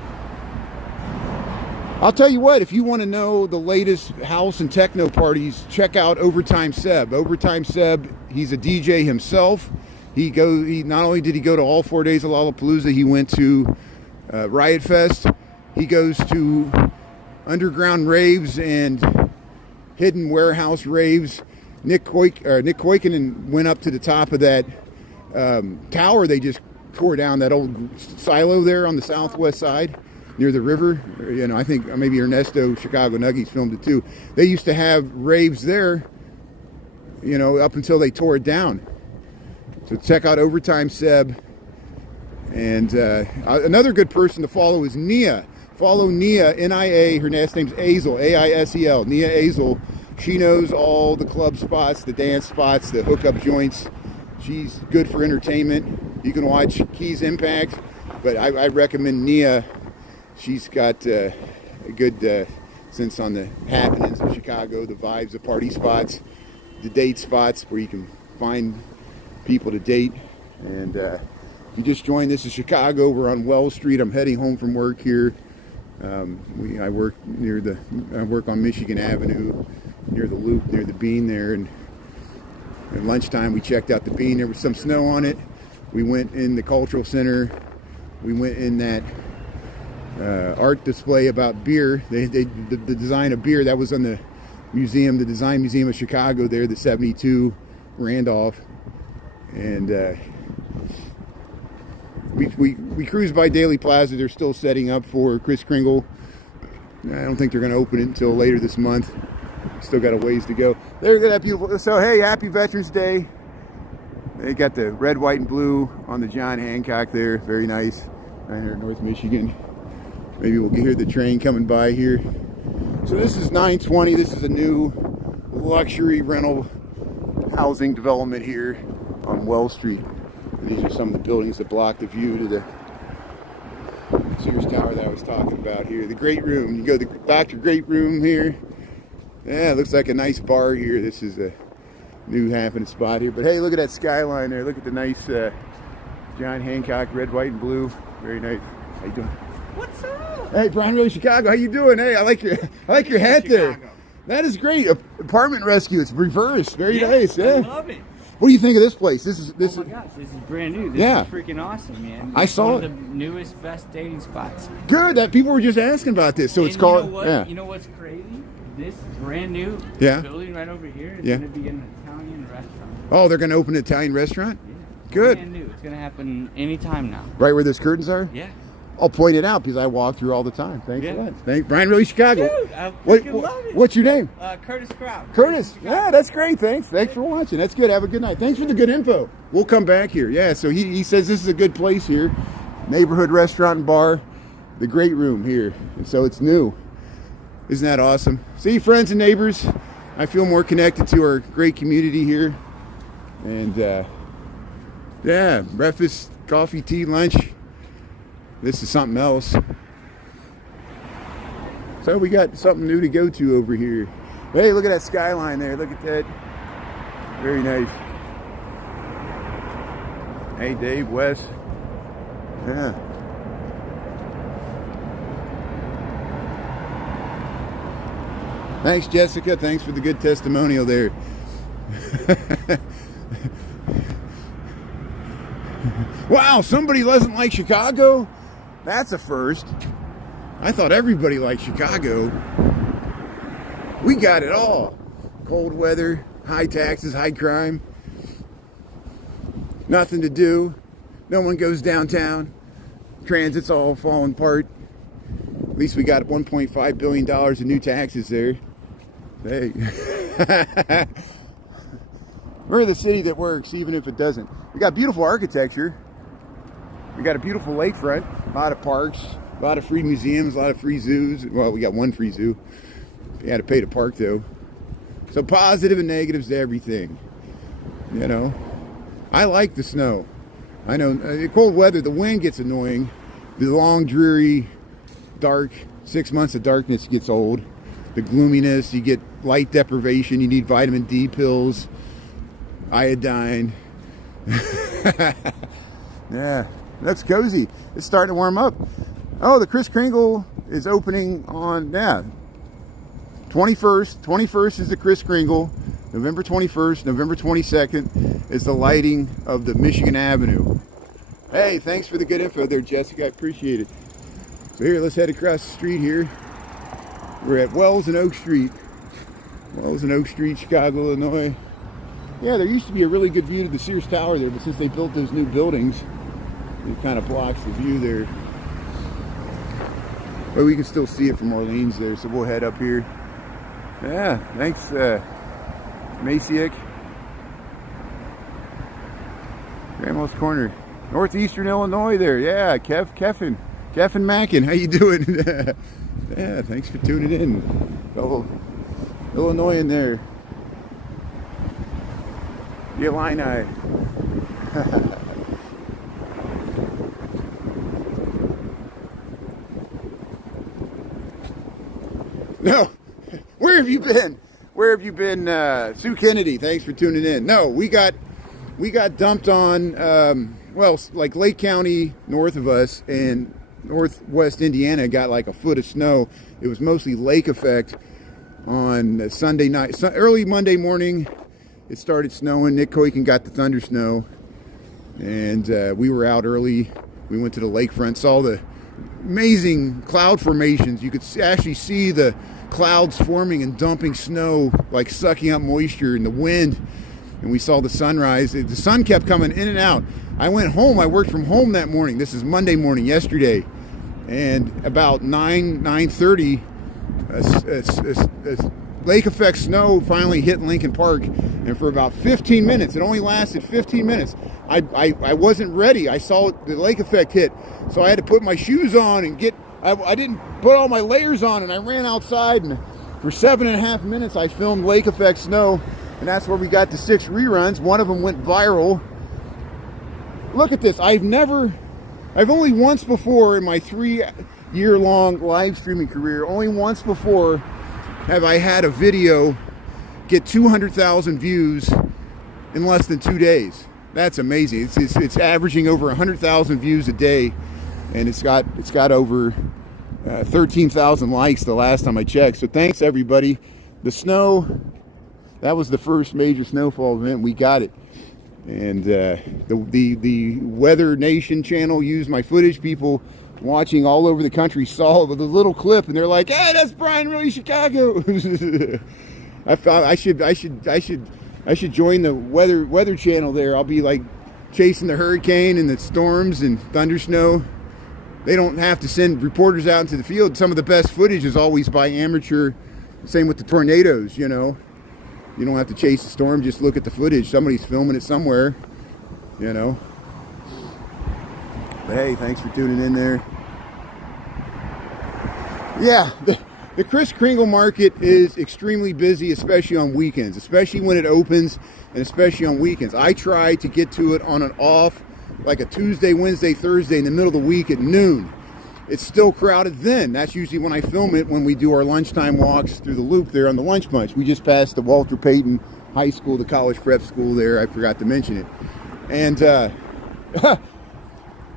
I'll tell you what, if you want to know the latest house and techno parties, check out Overtime Seb. Overtime Seb, he's a DJ himself. He not only did he go to all 4 days of Lollapalooza, he went to Riot Fest. He goes to underground raves and hidden warehouse raves. Nick Koikinen went up to the top of that tower they just tore down, that old silo there on the southwest side near the river. You know, I think maybe Ernesto Chicago Nuggies filmed it too. They used to have raves there, you know, up until they tore it down. So check out Overtime Seb. And another good person to follow is Nia. Follow Nia, N-I-A. Her last name's Azel, A-I-S-E-L. Nia Azel. She knows all the club spots, the dance spots, the hookup joints. She's good for entertainment. You can watch Keys Impact, but I recommend Nia. She's got a good sense on the happenings of Chicago, the vibes, the party spots, the date spots where you can find people to date. And if you just joined, this is Chicago. We're on Wells Street. I'm heading home from work here. I work on Michigan Avenue, near the Loop, near the Bean there. And at lunchtime, we checked out the Bean. There was some snow on it. We went in the Cultural Center. We went in that art display about beer. The design of beer that was on the museum, the Design Museum of Chicago there, the 72 Randolph. And we cruised by Daily Plaza. They're still setting up for Kris Kringle. I don't think they're going to open it until later this month. Still got a ways to go. There's that beautiful. So hey, happy Veterans Day. They got the red, white, and blue on the John Hancock there. Very nice. Right here in North Michigan. Maybe we'll hear the train coming by here. So this is 920. This is a new luxury rental housing development here on Wells Street. And these are some of the buildings that block the view to the Sears Tower that I was talking about here. The Great Room. You go to the Dr. Great Room here. Yeah, it looks like a nice bar here. This is a new happening spot here. But hey, look at that skyline there. Look at the nice John Hancock, red, white, and blue. Very nice. How you doing? What's up? Hey, Brian Really Chicago. How you doing? Hey, I like your hat there. That is great. Apartment rescue. It's reversed. Very nice. Yeah. I love it. What do you think of this place? This is oh my gosh, this is brand new. This is freaking awesome, man. I saw one of the newest, best dating spots. Good. That people were just asking about this. So and it's called. You know what? Yeah. You know what's crazy? This brand new building right over here is going to be an Italian restaurant. Oh, they're going to open an Italian restaurant? Yeah. Good. Brand new. It's going to happen anytime now. Right where those curtains are? Yeah. I'll point it out because I walk through all the time. Thanks for that. Thanks, Brian Really Chicago. Dude, I freaking love it. What's your name? Curtis Kraut. Curtis. Yeah, that's great. Thanks for watching. That's good. Have a good night. Thanks for the good info. We'll come back here. Yeah, so he says this is a good place here. Neighborhood restaurant and bar. The Great Room here. And so it's new. Isn't that awesome? See, friends and neighbors, I feel more connected to our great community here. And yeah, breakfast, coffee, tea, lunch. This is something else. So we got something new to go to over here. Hey, look at that skyline there. Look at that. Very nice. Hey, Dave, Wes. Yeah. Thanks, Jessica. Thanks for the good testimonial there. Wow, somebody doesn't like Chicago? That's a first. I thought everybody liked Chicago. We got it all. Cold weather, high taxes, high crime. Nothing to do. No one goes downtown. Transit's all falling apart. At least we got $1.5 billion in new taxes there. Hey. We're the city that works, even if it doesn't. We got beautiful architecture. We got a beautiful lakefront. A lot of parks. A lot of free museums. A lot of free zoos. Well, we got one free zoo. You had to pay to park, though. So positive and negatives to everything. You know? I like the snow. I know, cold weather, the wind gets annoying. The long, dreary, dark, 6 months of darkness gets old. The gloominess, you get light deprivation, you need vitamin D pills, iodine. Yeah, that's cozy. It's starting to warm up. Oh, the Kris Kringle is opening on, 21st. 21st is the Kris Kringle. November 21st, November 22nd is the lighting of the Michigan Avenue. Hey, thanks for the good info there, Jessica. I appreciate it. So here, let's head across the street here. We're at Wells and Oak Street. Wells and Oak Street, Chicago, Illinois. Yeah, there used to be a really good view to the Sears Tower there, but since they built those new buildings, it kind of blocks the view there. But we can still see it from Orleans there, so we'll head up here. Yeah, thanks, Masiak. Grandma's Corner. Northeastern Illinois there. Yeah, Keffin Mackin. How you doing? Yeah, thanks for tuning in. Fellow Illinoisan there. The Illini. No. Where have you been? Where have you been, Sue Kennedy? Thanks for tuning in. No, we got dumped on, well, like Lake County north of us, and northwest Indiana got like a foot of snow. It was mostly lake effect on Sunday night. Early Monday morning, it started snowing. Nick Koiken got the thunder snow, and we were out early. We went to the lakefront, saw the amazing cloud formations. You could actually see the clouds forming and dumping snow, like sucking up moisture, and the wind. And we saw the sunrise. The sun kept coming in and out. I went home. I worked from home that morning. This is Monday morning, yesterday. And about 9:30, lake effect snow finally hit Lincoln Park. And for about 15 minutes, it only lasted 15 minutes. I wasn't ready. I saw the lake effect hit. So I had to put my shoes on and I didn't put all my layers on, and I ran outside, and for 7.5 minutes I filmed lake effect snow, and that's where we got the 6 reruns. One of them went viral. Look at this. I've only once before in my 3-year-long live streaming career, only once before have I had a video get 200,000 views in less than 2 days. That's amazing. It's averaging over 100,000 views a day, and it's got over 13,000 likes the last time I checked. So thanks everybody. The snow, that was the first major snowfall event. We got it, and the Weather Nation channel used my footage. People watching all over the country saw the little clip, and they're like, "Hey, that's Brian Really Chicago." I thought I should join the weather channel there. I'll be like chasing the hurricane and the storms and thunder snow. They don't have to send reporters out into the field. Some of the best footage is always by amateur. Same with the tornadoes, you know. You don't have to chase the storm, just look at the footage. Somebody's filming it somewhere, you know. But hey, thanks for tuning in there. Yeah, the Kris Kringle market is extremely busy, especially on weekends, especially when it opens, and especially on weekends. I try to get to it on an off, like a Tuesday, Wednesday, Thursday, in the middle of the week at noon. It's still crowded then. That's usually when I film it, when we do our lunchtime walks through the loop there on the lunch bunch. We just passed the Walter Payton High School, the college prep school there. I forgot to mention it. And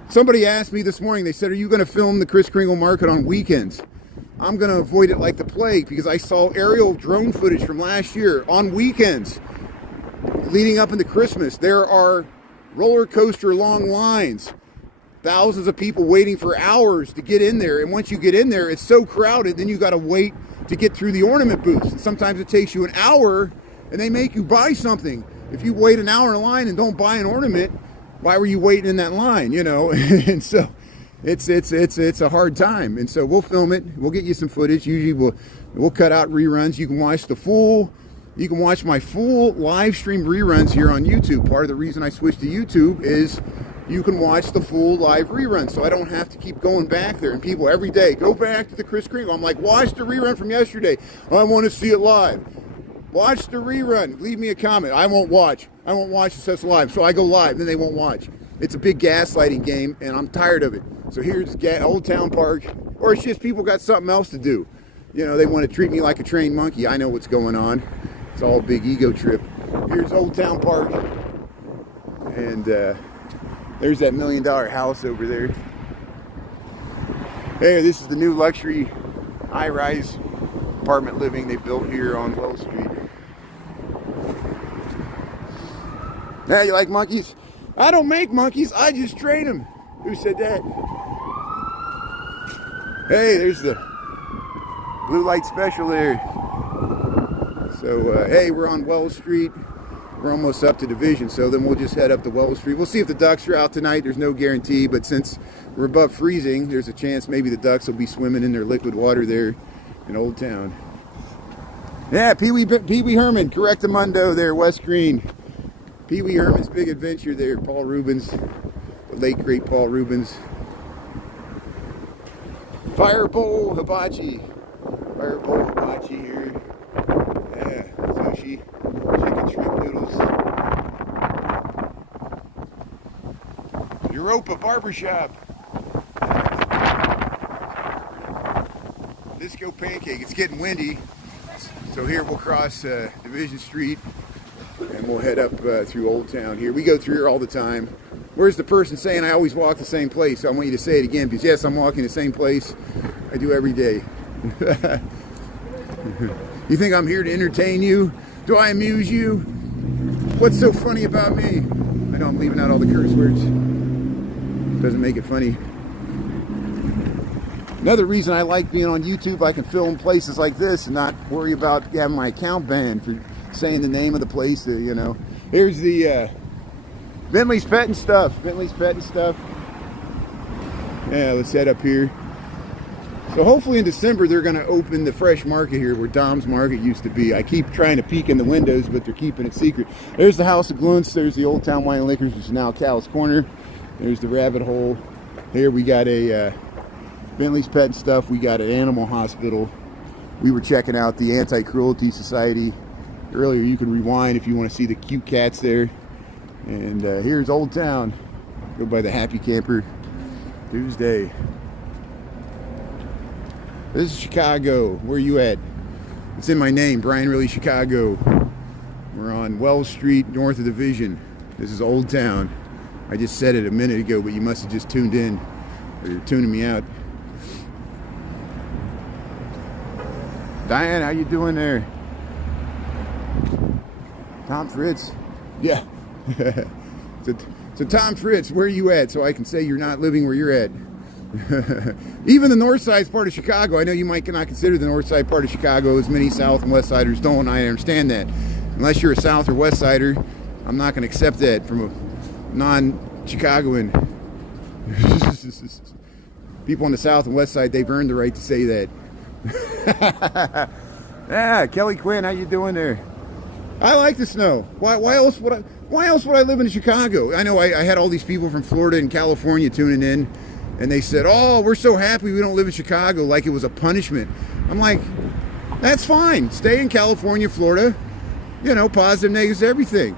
somebody asked me this morning, they said, "Are you going to film the Kris Kringle market on weekends?" I'm going to avoid it like the plague, because I saw aerial drone footage from last year on weekends. leading up into Christmas, there are roller coaster long lines. Thousands of people waiting for hours to get in there. And once you get in there, it's so crowded, then you got to wait to get through the ornament booths. And sometimes it takes you an hour and they make you buy something. If you wait an hour in a line and don't buy an ornament, why were you waiting in that line, you know? And so it's a hard time. And so we'll film it. We'll get you some footage. Usually we'll cut out reruns. You can watch my full live stream reruns here on YouTube. Part of the reason I switched to YouTube is you can watch the full live rerun, so I don't have to keep going back there. And people every day, go back to the Kris Kringle. I'm like, watch the rerun from yesterday. I want to see it live. Watch the rerun. Leave me a comment. I won't watch. It says live. So I go live, then they won't watch. It's a big gaslighting game, and I'm tired of it. So here's Old Town Park, or it's just people got something else to do. You know, they want to treat me like a trained monkey. I know what's going on. It's all a big ego trip. Here's Old Town Park, and there's that $1 million house over there. Hey, this is the new luxury high-rise apartment living they built here on Wells Street. Yeah, you like monkeys? I don't make monkeys, I just train them. Who said that? Hey, there's the blue light special there. So, hey, we're on Wells Street. We're almost up to Division, so then we'll just head up to Wells Street. We'll see if the ducks are out tonight. There's no guarantee, but since we're above freezing, there's a chance maybe the ducks will be swimming in their liquid water there in Old Town. Yeah, Pee Wee Herman, Correctamundo there, West Green. Pee Wee Herman's Big Adventure there, Paul Rubens, the late great Paul Rubens. Fireball Hibachi. Fireball Hibachi here. Yeah, sushi, chicken shrimp noodles. Europa Barbershop. Disco Pancake. It's getting windy, so here we'll cross Division Street and we'll head up through Old Town here. We go through here all the time. Where's the person saying I always walk the same place? So I want you to say it again, because yes, I'm walking the same place I do every day. You think I'm here to entertain you? Do I amuse you? What's so funny about me? I know I'm leaving out all the curse words. Doesn't make it funny. Another reason I like being on YouTube, I can film places like this and not worry about having my account banned for saying the name of the place, you know. Here's the Bentley's Pet and Stuff. Bentley's Pet and Stuff. Yeah, let's head up here. So hopefully in December they're going to open the fresh market here where Dom's Market used to be. I keep trying to peek in the windows, but they're keeping it secret. There's the House of Glunts. There's the Old Town Wine and Liquors, which is now Cal's Corner. There's the Rabbit Hole. Here we got a Bentley's Pet and Stuff. We got an animal hospital. We were checking out the Anti-Cruelty Society earlier. You can rewind if you want to see the cute cats there. And here's Old Town. Go by the Happy Camper. Tuesday. This is Chicago. Where are you at? It's in my name, Brian Really Chicago. We're on Wells Street, north of Division. This is Old Town. I just said it a minute ago, but you must have just tuned in, or you're tuning me out. Diane, how you doing there? Tom Fritz? Yeah. So Tom Fritz, where are you at? So I can say you're not living where you're at. Even the north side's part of Chicago. I know you might not consider the north side part of Chicago, as many south and west siders don't. I understand that. Unless you're a south or west sider, I'm not going to accept that from a non-Chicagoan. People on the south and west side, they've earned the right to say that. Yeah, Kelly Quinn, how you doing there? I like the snow. Why else would I live in Chicago? I know I had all these people from Florida and California tuning in, and they said, oh, we're so happy we don't live in Chicago, like it was a punishment. I'm like, that's fine. Stay in California, Florida. You know, positive, negatives, everything.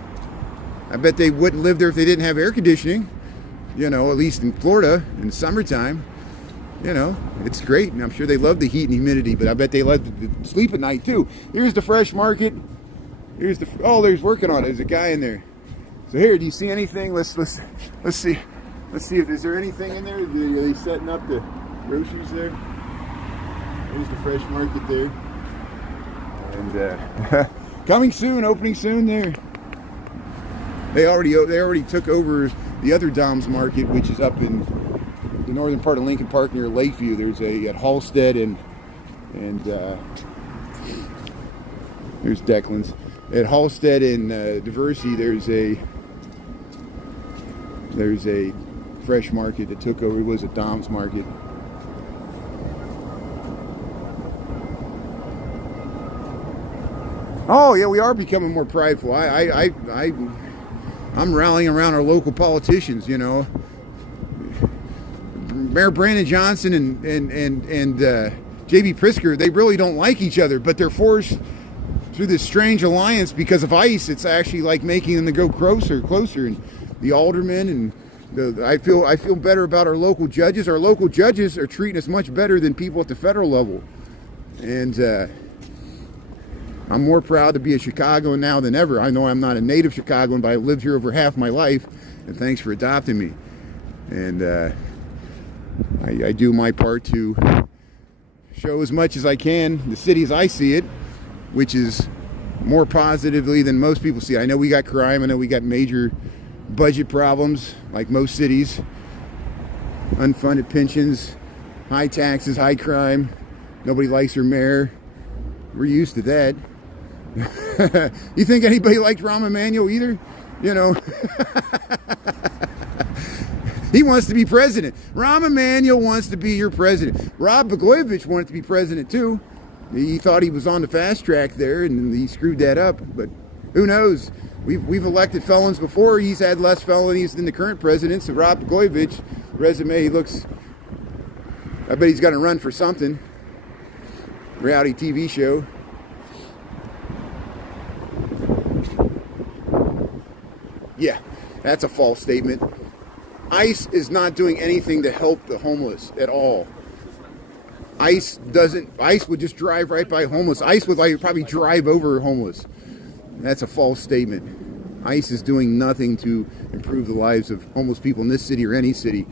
I bet they wouldn't live there if they didn't have air conditioning. You know, at least in Florida in the summertime. You know, it's great, and I'm sure they love the heat and humidity, but I bet they love to sleep at night too. Here's the fresh market. Here's the, oh, there's working on it. There's a guy in there. So here, do you see anything? Let's see. Let's see if is there anything in there. Are they setting up the groceries there? There's the fresh market there. And coming soon, opening soon there. They already took over the other Dom's Market, which is up in the northern part of Lincoln Park near Lakeview. There's at Halstead and there's Declan's. At Halstead and Diversey, there's a fresh market that took over. It was a Dom's Market. Oh yeah, we are becoming more prideful. I'm rallying around our local politicians. You know, Mayor Brandon Johnson and J.B. Pritzker. They really don't like each other, but they're forced through this strange alliance because of ICE. It's actually like making them to go closer. And the aldermen and I feel better about our local judges. Our local judges are treating us much better than people at the federal level, and I'm more proud to be a Chicagoan now than ever. I know I'm not a native Chicagoan, but I've lived here over half my life, and thanks for adopting me. And I do my part to show as much as I can the city as I see it, which is more positively than most people see. I know we got crime. I know we got major budget problems, like most cities. Unfunded pensions, high taxes, high crime. Nobody likes their mayor. We're used to that. You think anybody liked Rahm Emanuel either? You know, he wants to be president. Rahm Emanuel wants to be your president. Rod Blagojevich wanted to be president too. He thought he was on the fast track there, and he screwed that up. But who knows? We've elected felons before. He's had less felonies than the current president. So Rod Blagojevich, resume, he looks. I bet he's got to run for something. Reality TV show. Yeah, that's a false statement. ICE is not doing anything to help the homeless at all. ICE would just drive right by homeless. ICE would probably drive over homeless. That's a false statement. ICE is doing nothing to improve the lives of homeless people in this city or any city.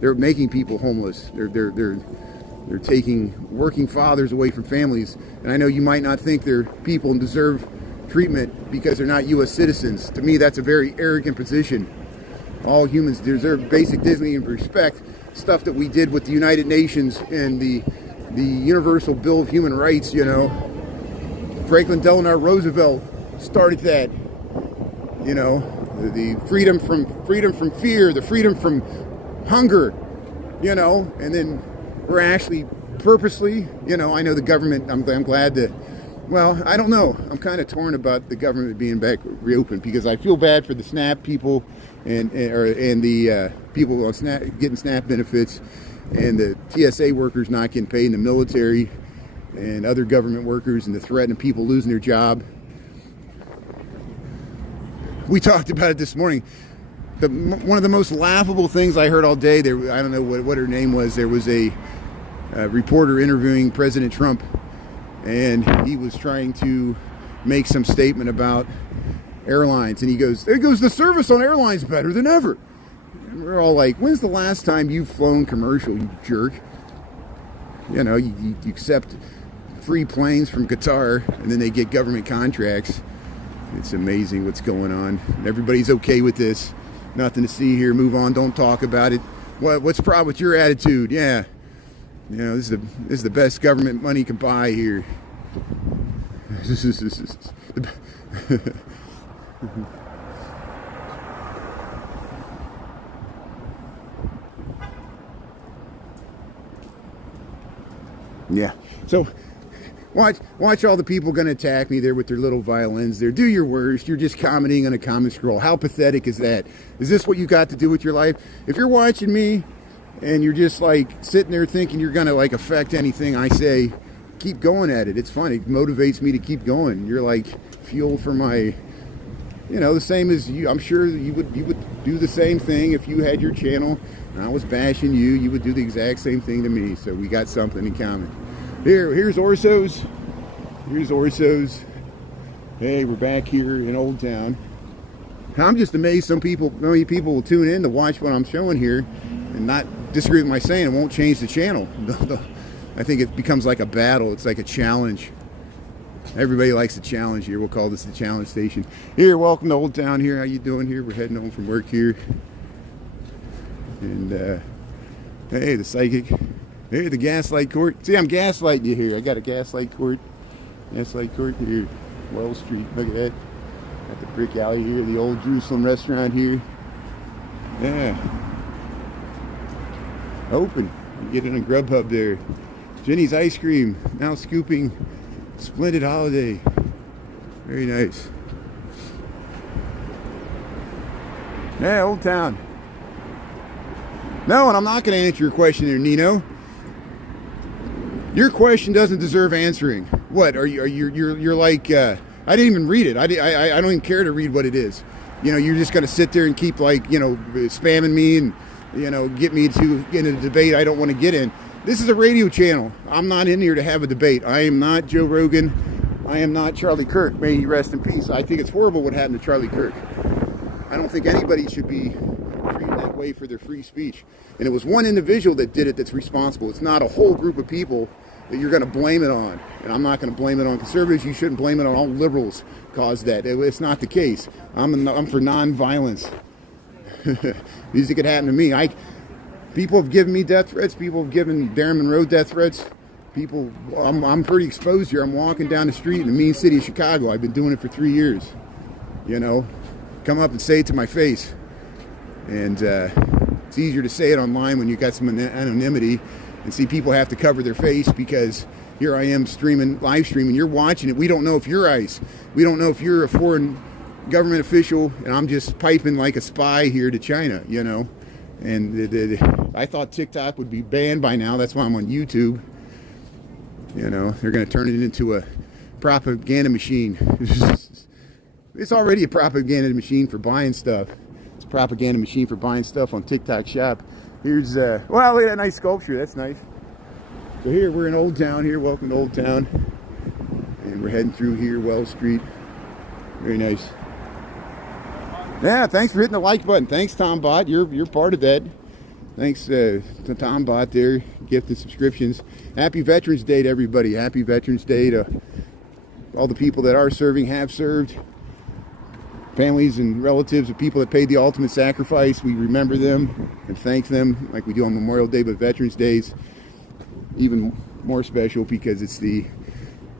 They're making people homeless. They're taking working fathers away from families. And I know you might not think they're people and deserve treatment because they're not U.S. citizens. To me, that's a very arrogant position. All humans deserve basic dignity and respect. Stuff that we did with the United Nations and the Universal Bill of Human Rights, you know. Franklin Delano Roosevelt started that. You know, the freedom from fear, the freedom from hunger, you know, and then we're actually purposely, you know, I know the government, I'm glad to, well, I don't know. I'm kind of torn about the government being back reopened because I feel bad for the SNAP people and the people on SNAP getting SNAP benefits and the TSA workers not getting paid in the military and other government workers and the threat of people losing their job. We talked about it this morning. One of the most laughable things I heard all day, there, I don't know what her name was, there was a reporter interviewing President Trump, and he was trying to make some statement about airlines, and he goes, the service on airlines better than ever. And we're all like, when's the last time you've flown commercial, you jerk? You know, you accept free planes from Qatar, and then they get government contracts. It's amazing what's going on. Everybody's okay with this. Nothing to see here. Move on. Don't talk about it. What's the problem with your attitude? Yeah. You know, this is the best government money can buy here. Yeah. So watch all the people going to attack me there with their little violins there. Do your worst. You're just commenting on a comment scroll. How pathetic is that? Is this what you got to do with your life? If you're watching me and you're just like sitting there thinking you're going to like affect anything I say, keep going at it. It's fun. It motivates me to keep going. You're like fuel for my, you know, the same as you. I'm sure you would do the same thing if you had your channel and I was bashing you. You would do the exact same thing to me. So we got something in common. Here's Orso's. Here's Orso's. Hey, we're back here in Old Town. I'm just amazed many people will tune in to watch what I'm showing here and not disagree with my saying. It won't change the channel. I think it becomes like a battle. It's like a challenge. Everybody likes a challenge here. We'll call this the challenge station. Here, welcome to Old Town here. How you doing here? We're heading home from work here. And, hey, the psychic. Hey, the gaslight court. See, I'm gaslighting you here. I got a gaslight court. Gaslight court here. Wells Street. Look at that. Got the brick alley here. The old Jerusalem restaurant here. Yeah. Open. You get it on Grubhub there. Jenny's Ice Cream. Now scooping. Splendid holiday. Very nice. Yeah, Old Town. No, and I'm not going to answer your question there, Nino. Your question doesn't deserve answering. What are you're like? I didn't even read it. I don't even care to read what it is. You know, you're just going to sit there and keep spamming me and get me to get in a debate I don't want to get in. This is a radio channel. I'm not in here to have a debate. I am not Joe Rogan. I am not Charlie Kirk. May he rest in peace. I think it's horrible what happened to Charlie Kirk. I don't think anybody should be treated that way for their free speech. And it was one individual that did it that's responsible. It's not a whole group of people that you're going to blame it on. And I'm not going to blame it on conservatives. You shouldn't blame it on all liberals caused that. It's not the case. I'm for non-violence. These could happen to me. People have given me death threats. People have given Darren Monroe death threats. People, I'm pretty exposed here. I'm walking down the street in the mean city of Chicago. I've been doing it for 3 years. Come up and say it to my face. And it's easier to say it online when you got some anonymity and see people have to cover their face because here I am live streaming. You're watching it. We don't know if you're ICE. We don't know if you're a foreign government official, and I'm just piping like a spy here to China, And I thought TikTok would be banned by now. That's why I'm on YouTube. They're going to turn it into a propaganda machine. It's already a propaganda machine for buying stuff. It's a propaganda machine for buying stuff on TikTok Shop. Here's, look at that nice sculpture. That's nice. So here, we're in Old Town here. Welcome to Old Town. And we're heading through here, Wells Street. Very nice. Yeah, thanks for hitting the like button. Thanks, Tom Bot. You're part of that. Thanks to Tom Bot there, gifted subscriptions. Happy Veterans Day to everybody. Happy Veterans Day to all the people that are serving, have served. Families and relatives of people that paid the ultimate sacrifice. We remember them and thank them like we do on Memorial Day, but Veterans Day's even more special because it's the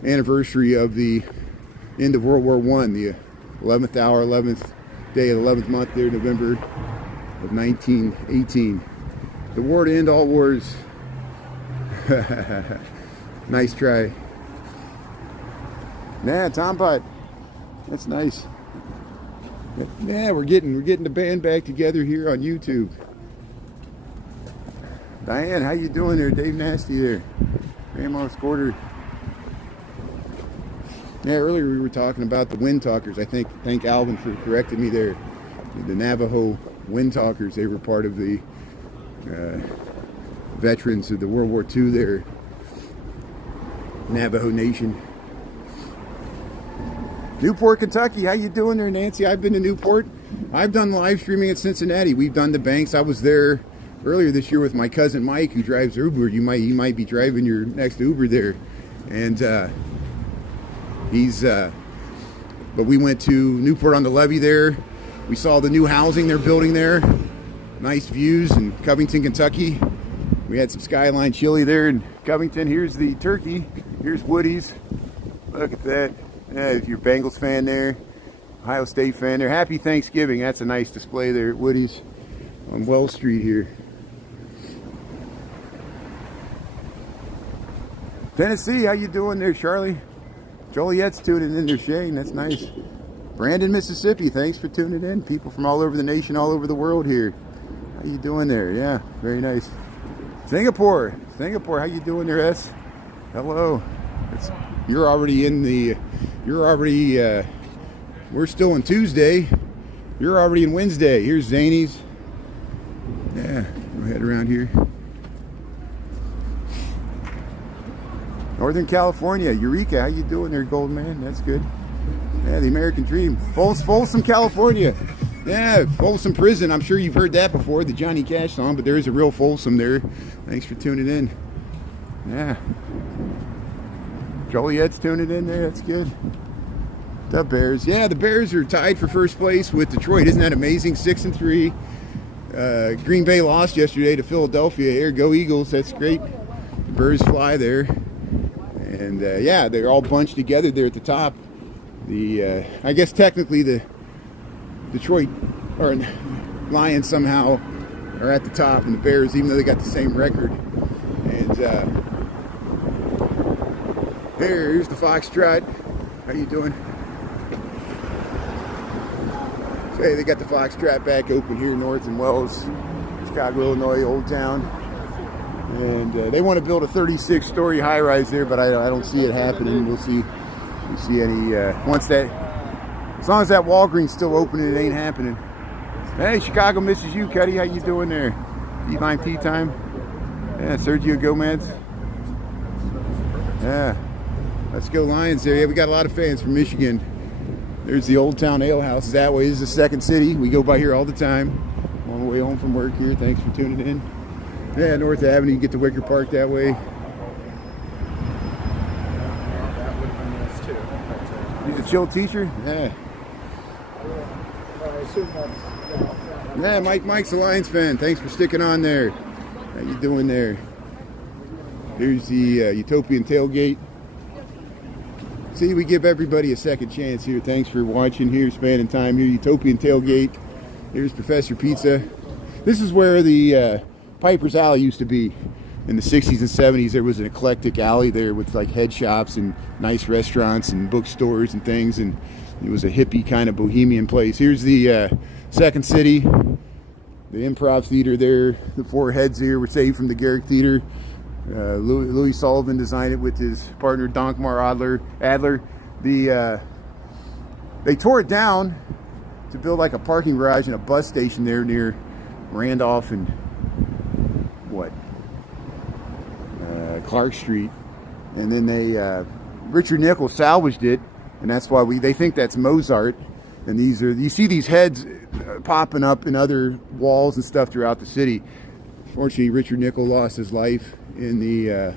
anniversary of the end of World War I, the 11th hour, 11th day of the 11th month there, November of 1918. The war to end all wars. Nice try. Nah, Tom Bot. That's nice. Yeah, we're getting the band back together here on YouTube. Diane, how you doing there? Dave Nasty there. Grandma's Quarter. Yeah, earlier we were talking about the Wind Talkers. Thank Alvin for correcting me there. The Navajo Wind Talkers, they were part of the veterans of the World War II there. Navajo Nation. Newport, Kentucky. How you doing there, Nancy? I've been to Newport. I've done live streaming at Cincinnati. We've done the banks. I was there earlier this year with my cousin Mike, who drives Uber. You might be driving your next Uber there, and but we went to Newport on the Levee there. We saw the new housing they're building there. Nice views in Covington, Kentucky. We had some Skyline chili there in Covington. Here's the turkey. Here's Woody's. Look at that. Yeah, if you're a Bengals fan there, Ohio State fan there. Happy Thanksgiving. That's a nice display there at Woody's on Wells Street here. Tennessee, how you doing there, Charlie? Joliet's tuning in there, Shane. That's nice. Brandon, Mississippi, thanks for tuning in. People from all over the nation, all over the world here. How you doing there? Yeah, very nice. Singapore, how you doing there, S? Hello. You're already in the... we're still on Tuesday. You're already in Wednesday. Here's Zany's. Yeah, we'll head around here. Northern California, Eureka, how you doing there, Gold Man? That's good. Yeah, the American Dream. Folsom, California. Yeah, Folsom Prison. I'm sure you've heard that before, the Johnny Cash song, but there is a real Folsom there. Thanks for tuning in. Yeah. Joliet's tuning in there. That's good. The Bears. Yeah, the Bears are tied for first place with Detroit. Isn't that amazing? 6-3. Green Bay lost yesterday to Philadelphia. Here, go Eagles. That's great. The Birds fly there. And yeah, they're all bunched together there at the top. I guess technically the Detroit or Lions somehow are at the top, and the Bears, even though they got the same record. And here's the Foxtrot. How you doing? So, hey, they got the Foxtrot back open here north in Wells, Chicago, Illinois, Old Town. And they want to build a 36-story high-rise there, but I don't see it happening. We'll see any once that, as long as that Walgreens still open, it ain't happening. Hey, Chicago misses you, Cuddy. How you doing there? Tea time. Yeah, Sergio Gomez. Yeah, let's go Lions there. Yeah, we got a lot of fans from Michigan. There's the Old Town Ale House. That way. This is the Second City. We go by here all the time. On the way home from work here. Thanks for tuning in. Yeah, North Avenue. You get to Wicker Park that way. He's a chill teacher? Yeah. Yeah, Mike's a Lions fan. Thanks for sticking on there. How you doing there? Here's the Utopian Tailgate. See, we give everybody a second chance here. Thanks for watching here, spending time here. Utopian Tailgate. Here's Professor Pizza. This is where the Piper's Alley used to be. In the 60s and 70s, there was an eclectic alley there with like head shops and nice restaurants and bookstores and things, and it was a hippie kind of bohemian place. Here's the Second City, the Improv Theater there. The four heads here were saved from the Garrick Theater. Louis Sullivan designed it with his partner Donkmar Adler. They tore it down to build like a parking garage and a bus station there near Randolph and Clark Street, and then Richard Nichols salvaged it, and that's why they think that's Mozart. And you see these heads popping up in other walls and stuff throughout the city. Fortunately, Richard Nichols lost his life in the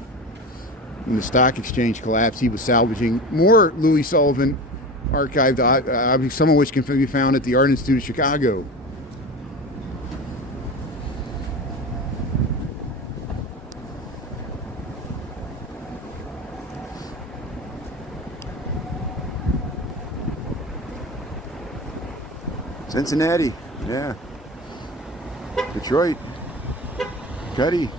stock exchange collapse. He was salvaging more Louis Sullivan archived objects, some of which can be found at the Art Institute of Chicago. Cincinnati, yeah. Detroit, Cuddy.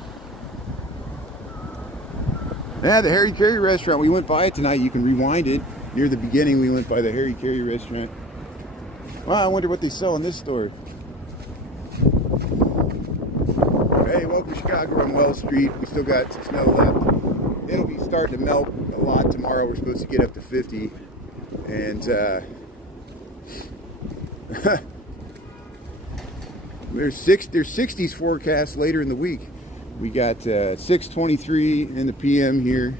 Yeah, the Harry Carey restaurant. We went by it tonight. You can rewind it. Near the beginning, we went by the Harry Carey restaurant. Well, I wonder what they sell in this store. Hey, welcome to Chicago on Wells Street. We still got some snow left. It'll be starting to melt a lot tomorrow. We're supposed to get up to 50. And there's 60s forecast later in the week. We got 6:23 in the PM here.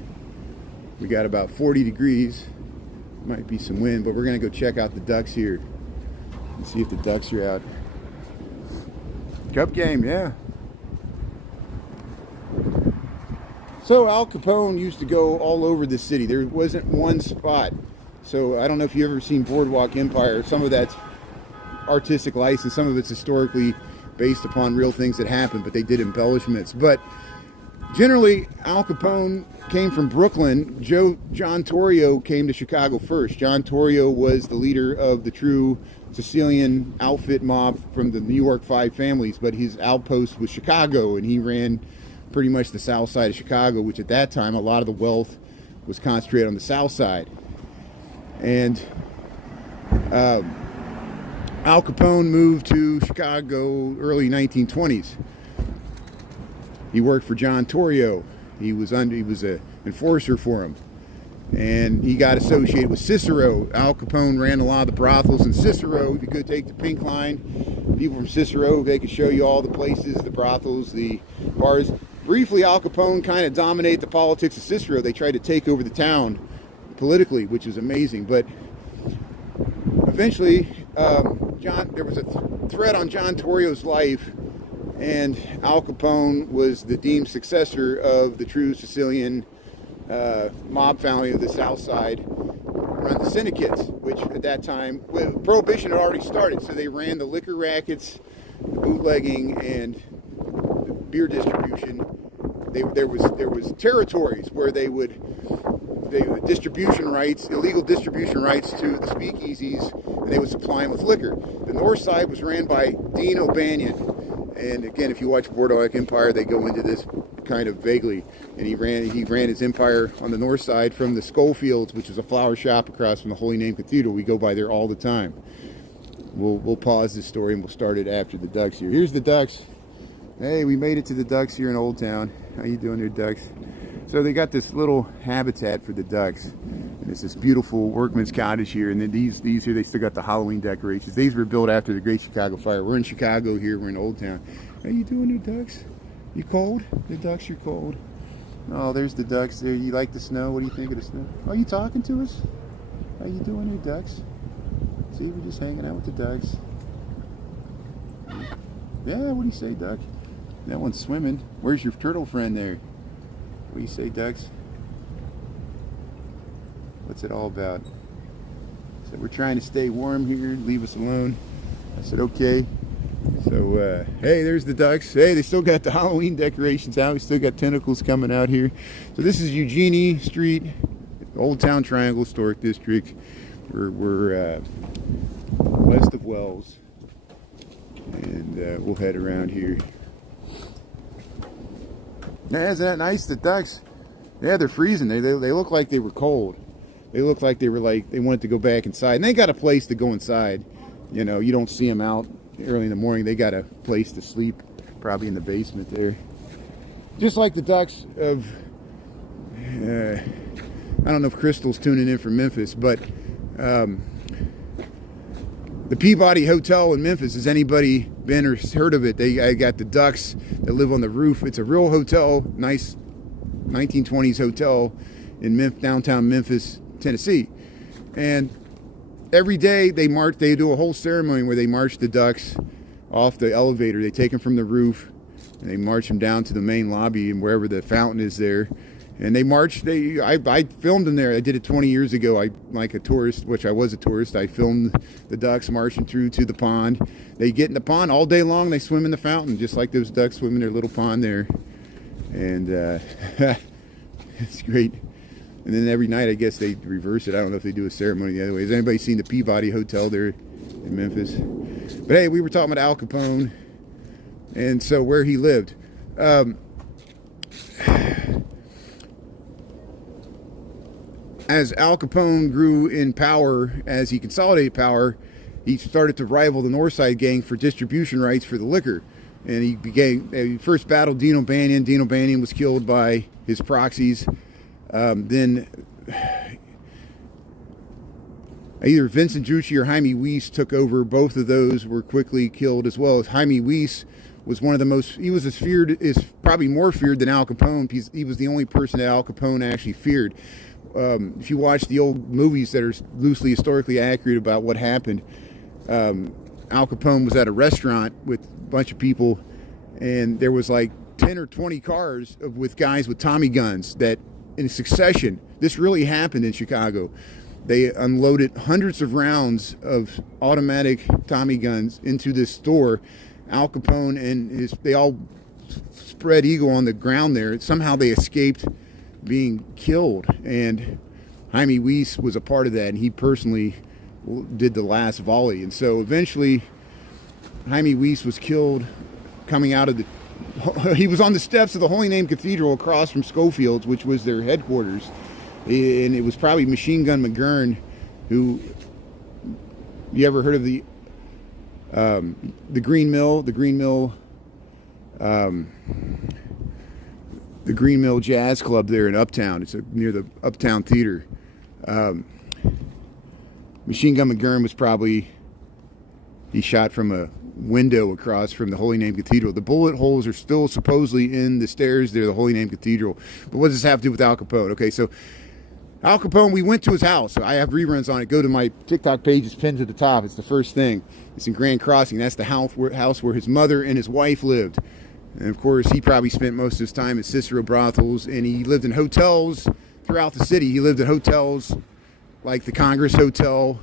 We got about 40 degrees. Might be some wind, but we're gonna go check out the ducks here and see if the ducks are out. Cup game, yeah. So Al Capone used to go all over the city. There wasn't one spot. So I don't know if you've ever seen Boardwalk Empire. Some of that's artistic license, some of it's historically based upon real things that happened, but they did embellishments. But generally, Al Capone came from Brooklyn. John Torrio came to Chicago first. John Torrio was the leader of the true Sicilian outfit mob from the New York Five Families, but his outpost was Chicago, and he ran pretty much the south side of Chicago, which at that time, a lot of the wealth was concentrated on the south side. And Al Capone moved to Chicago early 1920s. He worked for John Torrio. He was an enforcer for him, and he got associated with Cicero. Al Capone ran a lot of the brothels in Cicero. If you could take the pink line, people from Cicero, they could show you all the places, the brothels, the bars. Briefly, Al Capone kind of dominated the politics of Cicero. They tried to take over the town politically, which is amazing, but eventually there was a threat on John Torrio's life, and Al Capone was the deemed successor of the true Sicilian mob family of the South Side run the syndicates, which at that time, Prohibition had already started, so they ran the liquor rackets, bootlegging, and beer distribution. There was territories where they would distribution rights, illegal distribution rights to the speakeasies, and they would supply them with liquor. The north side was ran by Dean O'Banion, and again, if you watch Boardwalk Empire, they go into this kind of vaguely. And he ran his empire on the north side from the Schofields, which is a flower shop across from the Holy Name Cathedral. We go by there all the time. We'll pause this story and we'll start it after the ducks here. Here's the ducks. Hey, we made it to the ducks here in Old Town. How you doing there, ducks? So they got this little habitat for the ducks. And it's this beautiful workman's cottage here. And then these here, they still got the Halloween decorations. These were built after the Great Chicago Fire. We're in Chicago here. We're in Old Town. How you doing there, ducks? You cold? The ducks, you're cold. Oh, there's the ducks there. You like the snow? What do you think of the snow? Are you talking to us? How you doing there, ducks? See, we're just hanging out with the ducks. Yeah, what do you say, duck? That one's swimming. Where's your turtle friend there? What do you say, ducks? What's it all about? So we're trying to stay warm here. Leave us alone. I said, okay. So, hey, there's the ducks. Hey, they still got the Halloween decorations out. We still got tentacles coming out here. So this is Eugenie Street, Old Town Triangle Historic District. We're west of Wells. And we'll head around here. Yeah, isn't that nice? The ducks, yeah, they're freezing. They look like they were cold. They look like they wanted to go back inside. And they got a place to go inside. You know, you don't see them out early in the morning. They got a place to sleep, probably in the basement there. Just like the ducks of, I don't know if Crystal's tuning in from Memphis, but the Peabody Hotel in Memphis, has anybody been or heard of it? I got the ducks that live on the roof. It's a real hotel, nice 1920s hotel in downtown Memphis, Tennessee. And every day they do a whole ceremony where they march the ducks off the elevator. They take them from the roof and they march them down to the main lobby and wherever the fountain is there. And they march. I filmed them there. I did it 20 years ago. Like a tourist, which I was a tourist. I filmed the ducks marching through to the pond. They get in the pond all day long. They swim in the fountain, just like those ducks swim in their little pond there. And it's great. And then every night, I guess they reverse it. I don't know if they do a ceremony the other way. Has anybody seen the Peabody Hotel there in Memphis? But hey, we were talking about Al Capone, and so where he lived. As Al Capone grew in power, as he consolidated power, he started to rival the Northside Gang for distribution rights for the liquor. And he first battled Dean O'Banion. Dean O'Banion was killed by his proxies. Then either Vincent Drucci or Jaime Weiss took over. Both of those were quickly killed as well. Jaime Weiss was one of the most, he was probably more feared than Al Capone, because he was the only person that Al Capone actually feared. If you watch the old movies that are loosely historically accurate about what happened, Al Capone was at a restaurant with a bunch of people, and there was like 10 or 20 cars with guys with Tommy guns that, in succession, this really happened in Chicago. They unloaded hundreds of rounds of automatic Tommy guns into this store. Al Capone and they all spread eagle on the ground there. Somehow they escaped being killed, and Jaime Weiss was a part of that, and he personally did the last volley. And so eventually Jaime Weiss was killed coming out of he was on the steps of the Holy Name Cathedral across from Schofield's, which was their headquarters, and it was probably Machine Gun McGurn, who, you ever heard of the Green Mill Jazz Club there in Uptown? It's near the Uptown Theater. Machine Gun McGurn was probably, he shot from a window across from the Holy Name Cathedral. The bullet holes are still supposedly in the stairs there, the Holy Name Cathedral. But what does this have to do with Al Capone? Okay, so Al Capone, we went to his house. I have reruns on it. Go to my TikTok page. It's pinned to the top. It's the first thing. It's in Grand Crossing. That's the house where his mother and his wife lived. And of course, he probably spent most of his time at Cicero brothels, and he lived in hotels throughout the city. He lived at hotels like the Congress Hotel,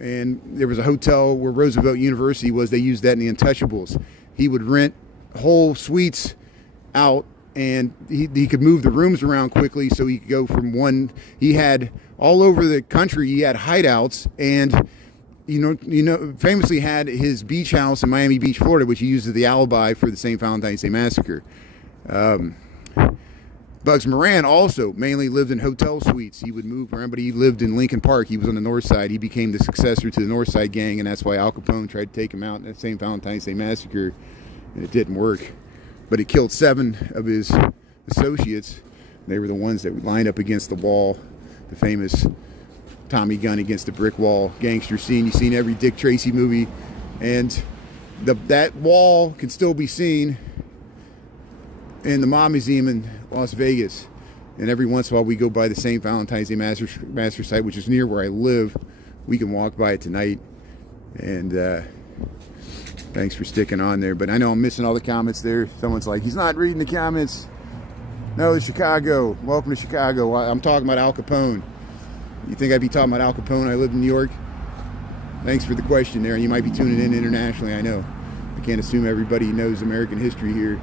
and there was a hotel where Roosevelt University was. They used that in the Untouchables. He would rent whole suites out, and he could move the rooms around quickly, so he could go from one. He had all over the country. He had hideouts, and famously had his beach house in Miami Beach, Florida, which he used as the alibi for the St. Valentine's Day massacre. Bugs Moran also mainly lived in hotel suites. He would move around, but he lived in Lincoln Park. He was on the north side. He became the successor to the North Side Gang, and that's why Al Capone tried to take him out in that St. Valentine's Day massacre, and it didn't work. But it killed 7 of his associates. They were the ones that lined up against the wall, the famous Tommy gun against the brick wall gangster scene you see in every Dick Tracy movie. And that wall can still be seen in the Mob Museum in Las Vegas. And every once in a while we go by the St. Valentine's Day massacre site, which is near where I live. We can walk by it tonight. And thanks for sticking on there. But I know I'm missing all the comments there. Someone's like, he's not reading the comments. No, it's Chicago. Welcome to Chicago. I'm talking about Al Capone. You think I'd be talking about Al Capone? I live in New York. Thanks for the question there. You might be tuning in internationally, I know. I can't assume everybody knows American history here.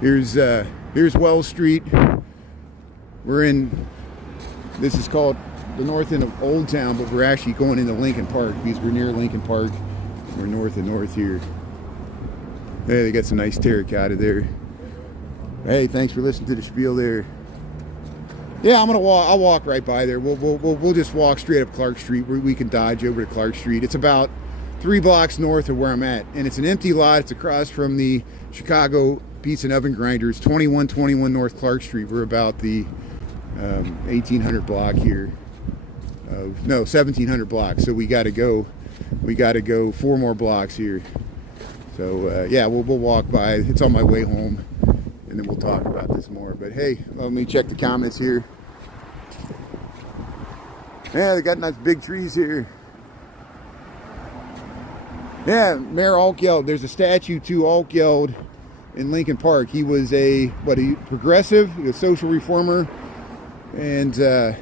Here's Wells Street. This is called the north end of Old Town, but we're actually going into Lincoln Park because we're near Lincoln Park. We're north and north here. Hey, they got some nice terracotta there. Hey, thanks for listening to the spiel there. Yeah, I'll walk right by there. We'll just walk straight up Clark Street. We can dodge over to Clark Street. It's about 3 blocks north of where I'm at, and it's an empty lot. It's across from the Chicago Pizza and Oven Grinders, 2121 North Clark Street. We're about the 1800 block here. 1700 blocks. So we got to go 4 more blocks here. So yeah, we'll walk by. It's on my way home, and then we'll talk about this more. But hey, let me check the comments here. Yeah, they got nice big trees here. Yeah, Mayor Altgeld. There's a statue to Altgeld in Lincoln Park. He was a progressive, a social reformer, and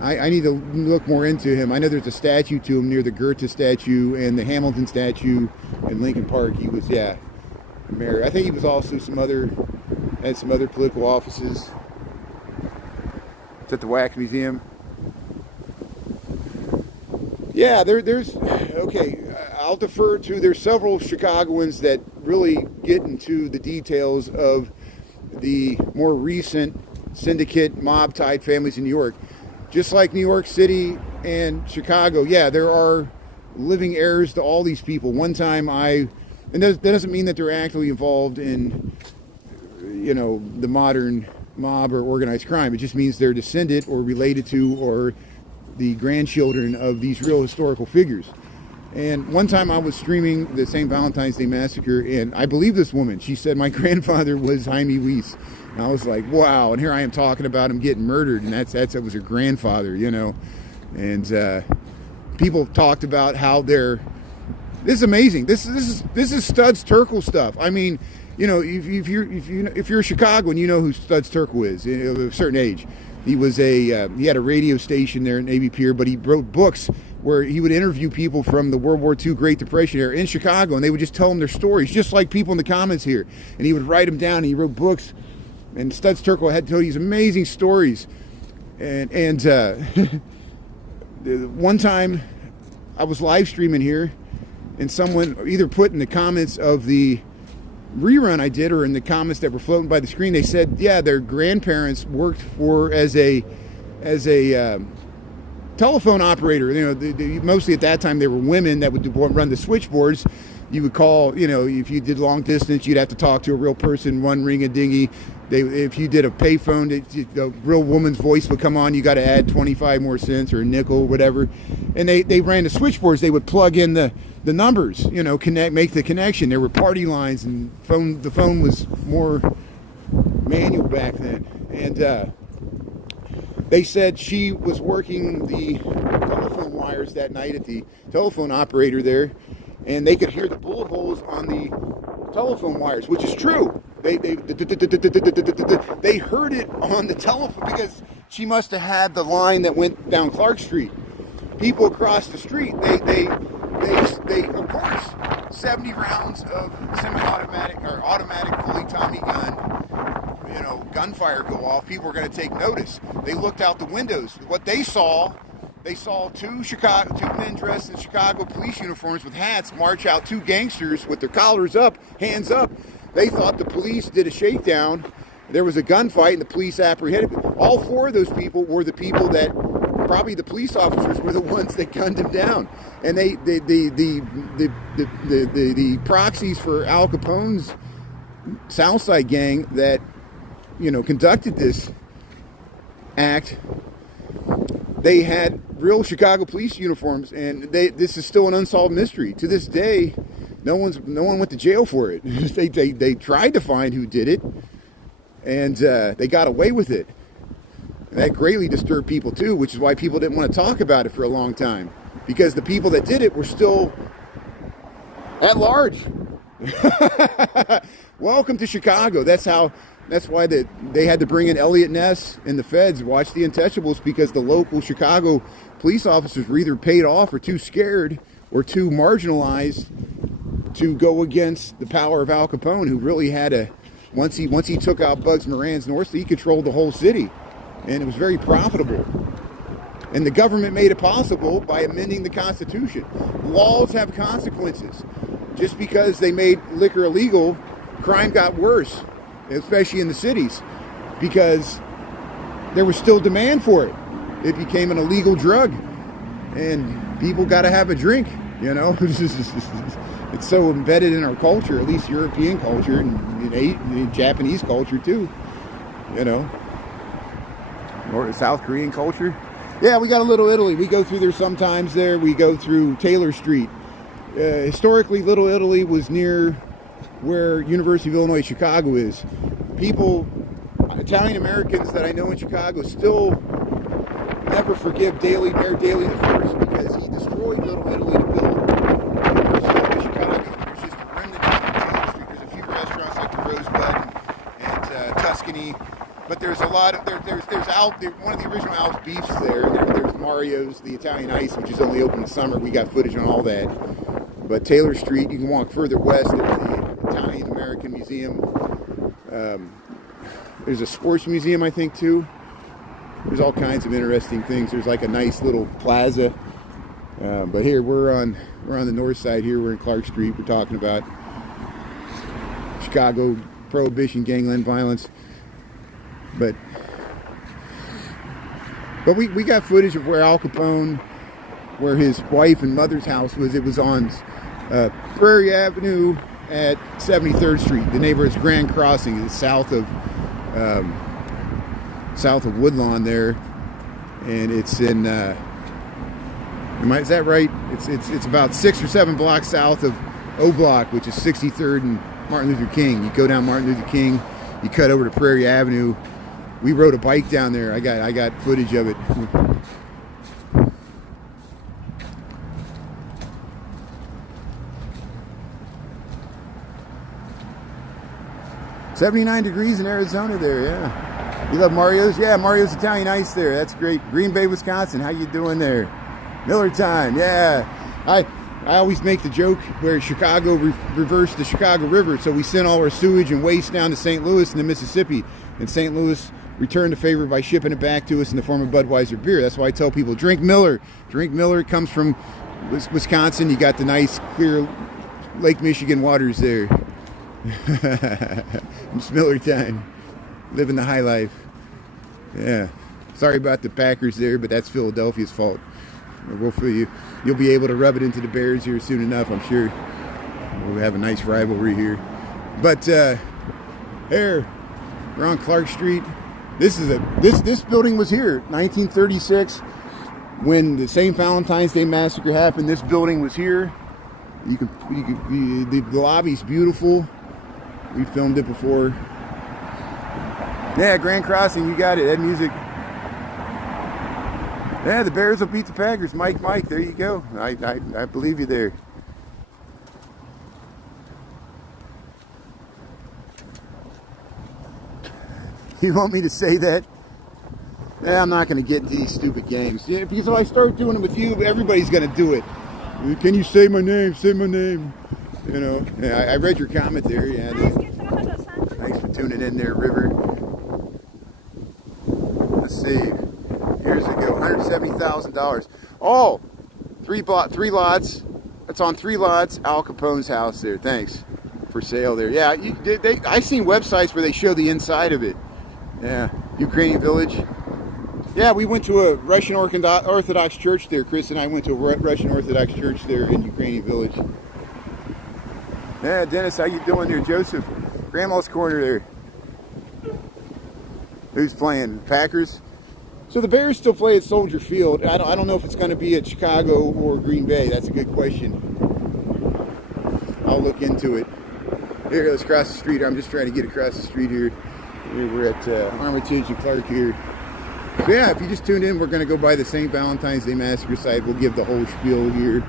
I need to look more into him. I know there's a statue to him near the Goethe statue and the Hamilton statue in Lincoln Park. He was, yeah, mayor. I think he was also had some other political offices. It's at the Wax Museum. Yeah, there's okay. I'll defer to. There's several Chicagoans that really get into the details of the more recent syndicate mob-tied families in New York. Just like New York City and Chicago, yeah, there are living heirs to all these people. One time and that doesn't mean that they're actively involved in, the modern mob or organized crime. It just means they're descendant or related to or the grandchildren of these real historical figures. And one time I was streaming the St. Valentine's Day Massacre, and I believe this woman. She said my grandfather was Jaime Weiss. And I was like, wow. And here I am talking about him getting murdered, and that was her grandfather, And people talked about how this is amazing. This is Studs Terkel stuff. I mean, if you're a Chicagoan, you know who Studs Terkel is of a certain age. He had a radio station there in Navy Pier, but he wrote books where he would interview people from the World War II Great Depression era in Chicago, and they would just tell him their stories, just like people in the comments here. And he would write them down, and he wrote books. And Studs Terkel had told these amazing stories. And one time I was live streaming here, and someone either put in the comments of the rerun I did or in the comments that were floating by the screen, they said, yeah, their grandparents worked as a telephone operator. Mostly at that time they were women that would run the switchboards. You would call, if you did long distance, you'd have to talk to a real person, one ring-a-dingy. If you did a payphone, a real woman's voice would come on. You got to add 25 more cents or a nickel, whatever. And they ran the switchboards. They would plug in the numbers, make the connection. There were party lines, and the phone was more manual back then. And they said she was working the telephone wires that night at the telephone operator there, and they could hear the bullet holes on the telephone wires, which is true. They heard it on the telephone because she must have had the line that went down Clark Street. People across the street, they of course, 70 rounds of semi-automatic or automatic fully Tommy gun, you know, gunfire go off. People were going to take notice. They looked out the windows. What they saw two men dressed in Chicago police uniforms with hats march out, two gangsters with their collars up, hands up. They thought the police did a shakedown. There was a gunfight and the police apprehended. All four of those people were the people that, probably the police officers were the ones that gunned him down. And the proxies for Al Capone's Southside gang that, you know, conducted this act, they had real Chicago police uniforms, and this is still an unsolved mystery. To this day, no one went to jail for it. They tried to find who did it, and they got away with it. And that greatly disturbed people too, which is why people didn't want to talk about it for a long time, because the people that did it were still at large. Welcome to Chicago. That's why they had to bring in Elliot Ness and the feds, watch the Untouchables, because the local Chicago police officers were either paid off or too scared or too marginalized to go against the power of Al Capone, who really had once he took out Bugs Moran's North, he controlled the whole city, and it was very profitable. And the government made it possible by amending the Constitution. Laws have consequences. Just because they made liquor illegal, crime got worse, especially in the cities, because there was still demand for it. It became an illegal drug, and people got to have a drink, you know. It's so embedded in our culture, at least European culture, and Japanese culture too, you know, or South Korean culture. Yeah, we got a Little Italy. We go through there sometimes. We go through Taylor Street. Historically, Little Italy was near where University of Illinois Chicago is. Italian Americans that I know in Chicago still never forgive Mayor Daley the First, because he destroyed Little Italy to build University of Chicago. There's just a remnant of Taylor Street. There's a few restaurants like the Rosebud and Tuscany, but there's a lot of there's one of the original Al's Beefs there. There's Mario's, the Italian Ice, which is only open in summer. We got footage on all that. But Taylor Street, you can walk further west. There's the Italian American Museum. There's a sports museum, I think, too. There's all kinds of interesting things. There's like a nice little plaza. But here we're on the north side. Here we're in Clark Street. We're talking about Chicago prohibition, gangland violence. But we got footage of where Al Capone, where his wife and mother's house was. It was on Prairie Avenue at 73rd Street. The neighborhood's Grand Crossing. It's south of Woodlawn there, and it's in. Is that right? It's about 6 or 7 blocks south of O Block, which is 63rd and Martin Luther King. You go down Martin Luther King, you cut over to Prairie Avenue. We rode a bike down there. I got footage of it. 79 degrees in Arizona there, yeah. You love Mario's? Yeah, Mario's Italian Ice there. That's great. Green Bay, Wisconsin. How you doing there? Miller time, yeah. I always make the joke where Chicago reversed the Chicago River, so we sent all our sewage and waste down to St. Louis and the Mississippi, and St. Louis returned the favor by shipping it back to us in the form of Budweiser beer. That's why I tell people, drink Miller. Drink Miller. It comes from Wisconsin. You got the nice, clear Lake Michigan waters there. It's Miller time. Living the high life. Yeah. Sorry about the Packers there, but that's Philadelphia's fault. We'll feel you. You'll be able to rub it into the Bears here soon enough, I'm sure. We'll have a nice rivalry here. But here, we're on Clark Street. This building was here, 1936, when the St. Valentine's Day Massacre happened. This building was here. The lobby's beautiful. We filmed it before. Yeah, Grand Crossing, you got it. That music. Yeah, the Bears will beat the Packers. Mike, there you go. I believe you there. You want me to say that? Yeah, I'm not going to get into these stupid games. Yeah, because if I start doing it with you, everybody's going to do it. Can you say my name? Say my name. You know. Yeah, I read your comment there. Yeah. Thanks for tuning in there, River. Let's see. Years ago, $170,000. Oh, three lots. It's on 3 lots. Al Capone's house there. Thanks for sale there. Yeah, I've seen websites where they show the inside of it. Yeah, Ukrainian village. Yeah, we went to a Russian Orthodox church there. Chris and I went to a Russian Orthodox church there in Ukrainian village. Yeah, Dennis, how you doing there? Joseph, Grandma's Corner there. Who's playing? Packers? So the Bears still play at Soldier Field. I don't know if it's going to be at Chicago or Green Bay. That's a good question. I'll look into it. Here, let's cross the street. I'm just trying to get across the street here. We're at Armitage and Clark here. So yeah, if you just tuned in, we're going to go by the St. Valentine's Day Massacre site. We'll give the whole spiel here.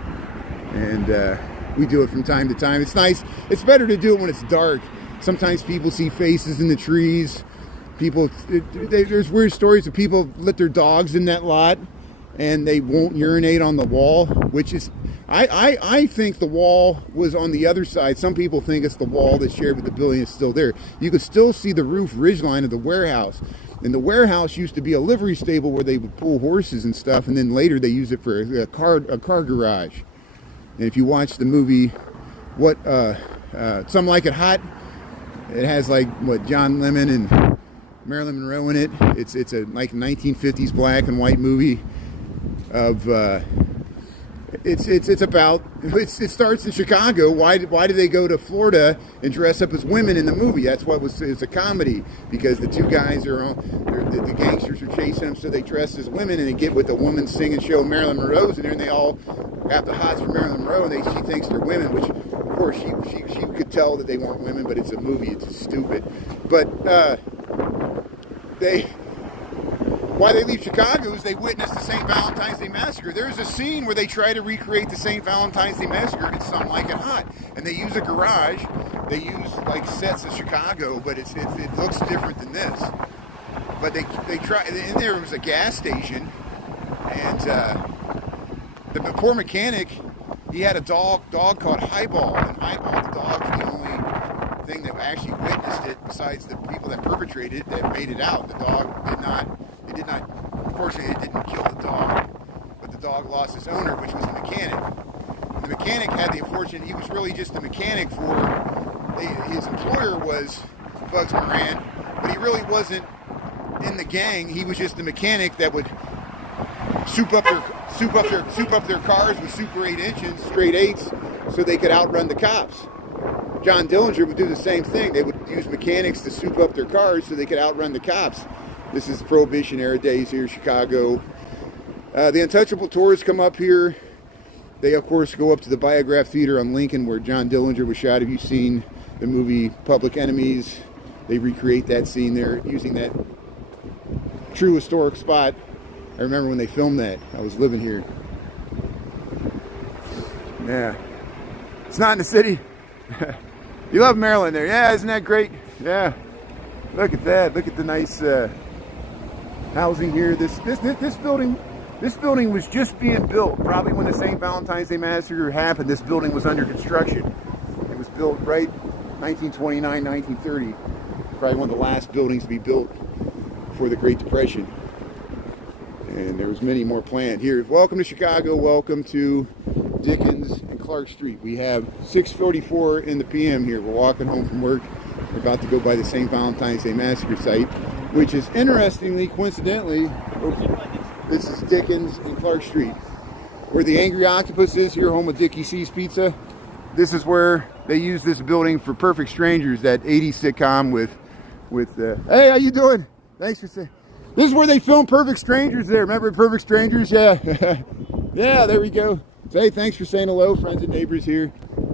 And we do it from time to time. It's nice. It's better to do it when it's dark. Sometimes people see faces in the trees. There's weird stories of people let their dogs in that lot and they won't urinate on the wall, which is, I think the wall was on the other side. Some people think it's the wall that's shared with the building is still there. You can still see the roof ridgeline of the warehouse. And the warehouse used to be a livery stable where they would pull horses and stuff, and then later they used it for a car garage. And if you watch the movie, Some Like It Hot, it has like John Lemon and Marilyn Monroe in it. It's a like 1950s black and white movie of it starts in Chicago. Why do they go to Florida and dress up as women in the movie? That's what it's a comedy, because the two guys the gangsters are chasing them, so they dress as women and they get with the woman singing show Marilyn Monroe's in there, and they all have the hots for Marilyn Monroe, and she thinks they're women, which of course she could tell that they weren't women, but it's a movie, it's stupid. But why they leave Chicago is they witnessed the St. Valentine's Day Massacre. There's a scene where they try to recreate the St. Valentine's Day Massacre in Some Like It Hot. And they use a garage. They use like sets of Chicago, but it looks different than this. But they try, in there was a gas station, and the poor mechanic, he had a dog called Highball, and Highball, the dog, is the only thing that actually witnessed it besides the people that perpetrated it that made it out. The dog did not, unfortunately it didn't kill the dog, but the dog lost its owner, which was the mechanic. The mechanic had the unfortunate, he was really just the mechanic his employer was Bugs Moran, but he really wasn't in the gang. He was just the mechanic that would soup up their cars with Super 8 engines, straight 8s, so they could outrun the cops. John Dillinger would do the same thing. They would use mechanics to soup up their cars so they could outrun the cops. This is Prohibition era days here in Chicago. The Untouchable tours come up here. They, of course, go up to the Biograph Theater on Lincoln where John Dillinger was shot. Have you seen the movie Public Enemies? They recreate that scene there using that true historic spot. I remember when they filmed that. I was living here. Yeah. It's not in the city. You love Maryland there. Yeah, isn't that great? Yeah. Look at that. Look at the nice housing here. This building was just being built. Probably when the St. Valentine's Day Massacre happened, this building was under construction. It was built right 1929, 1930. Probably one of the last buildings to be built before the Great Depression. And there was many more planned. Here, welcome to Chicago. Welcome to Dickens and Clark Street. We have 6:44 in the p.m. here. We're walking home from work. We're about to go by the St. Valentine's Day Massacre site, which is interestingly, coincidentally, this is Dickens and Clark Street. Where the Angry Octopus is here, home of Dickie C's Pizza. This is where they use this building for Perfect Strangers, that 80s sitcom with hey, how you doing? Thanks for saying. This is where they filmed Perfect Strangers there. Remember Perfect Strangers? Yeah. Yeah, there we go. So, hey, thanks for saying hello, friends and neighbors here.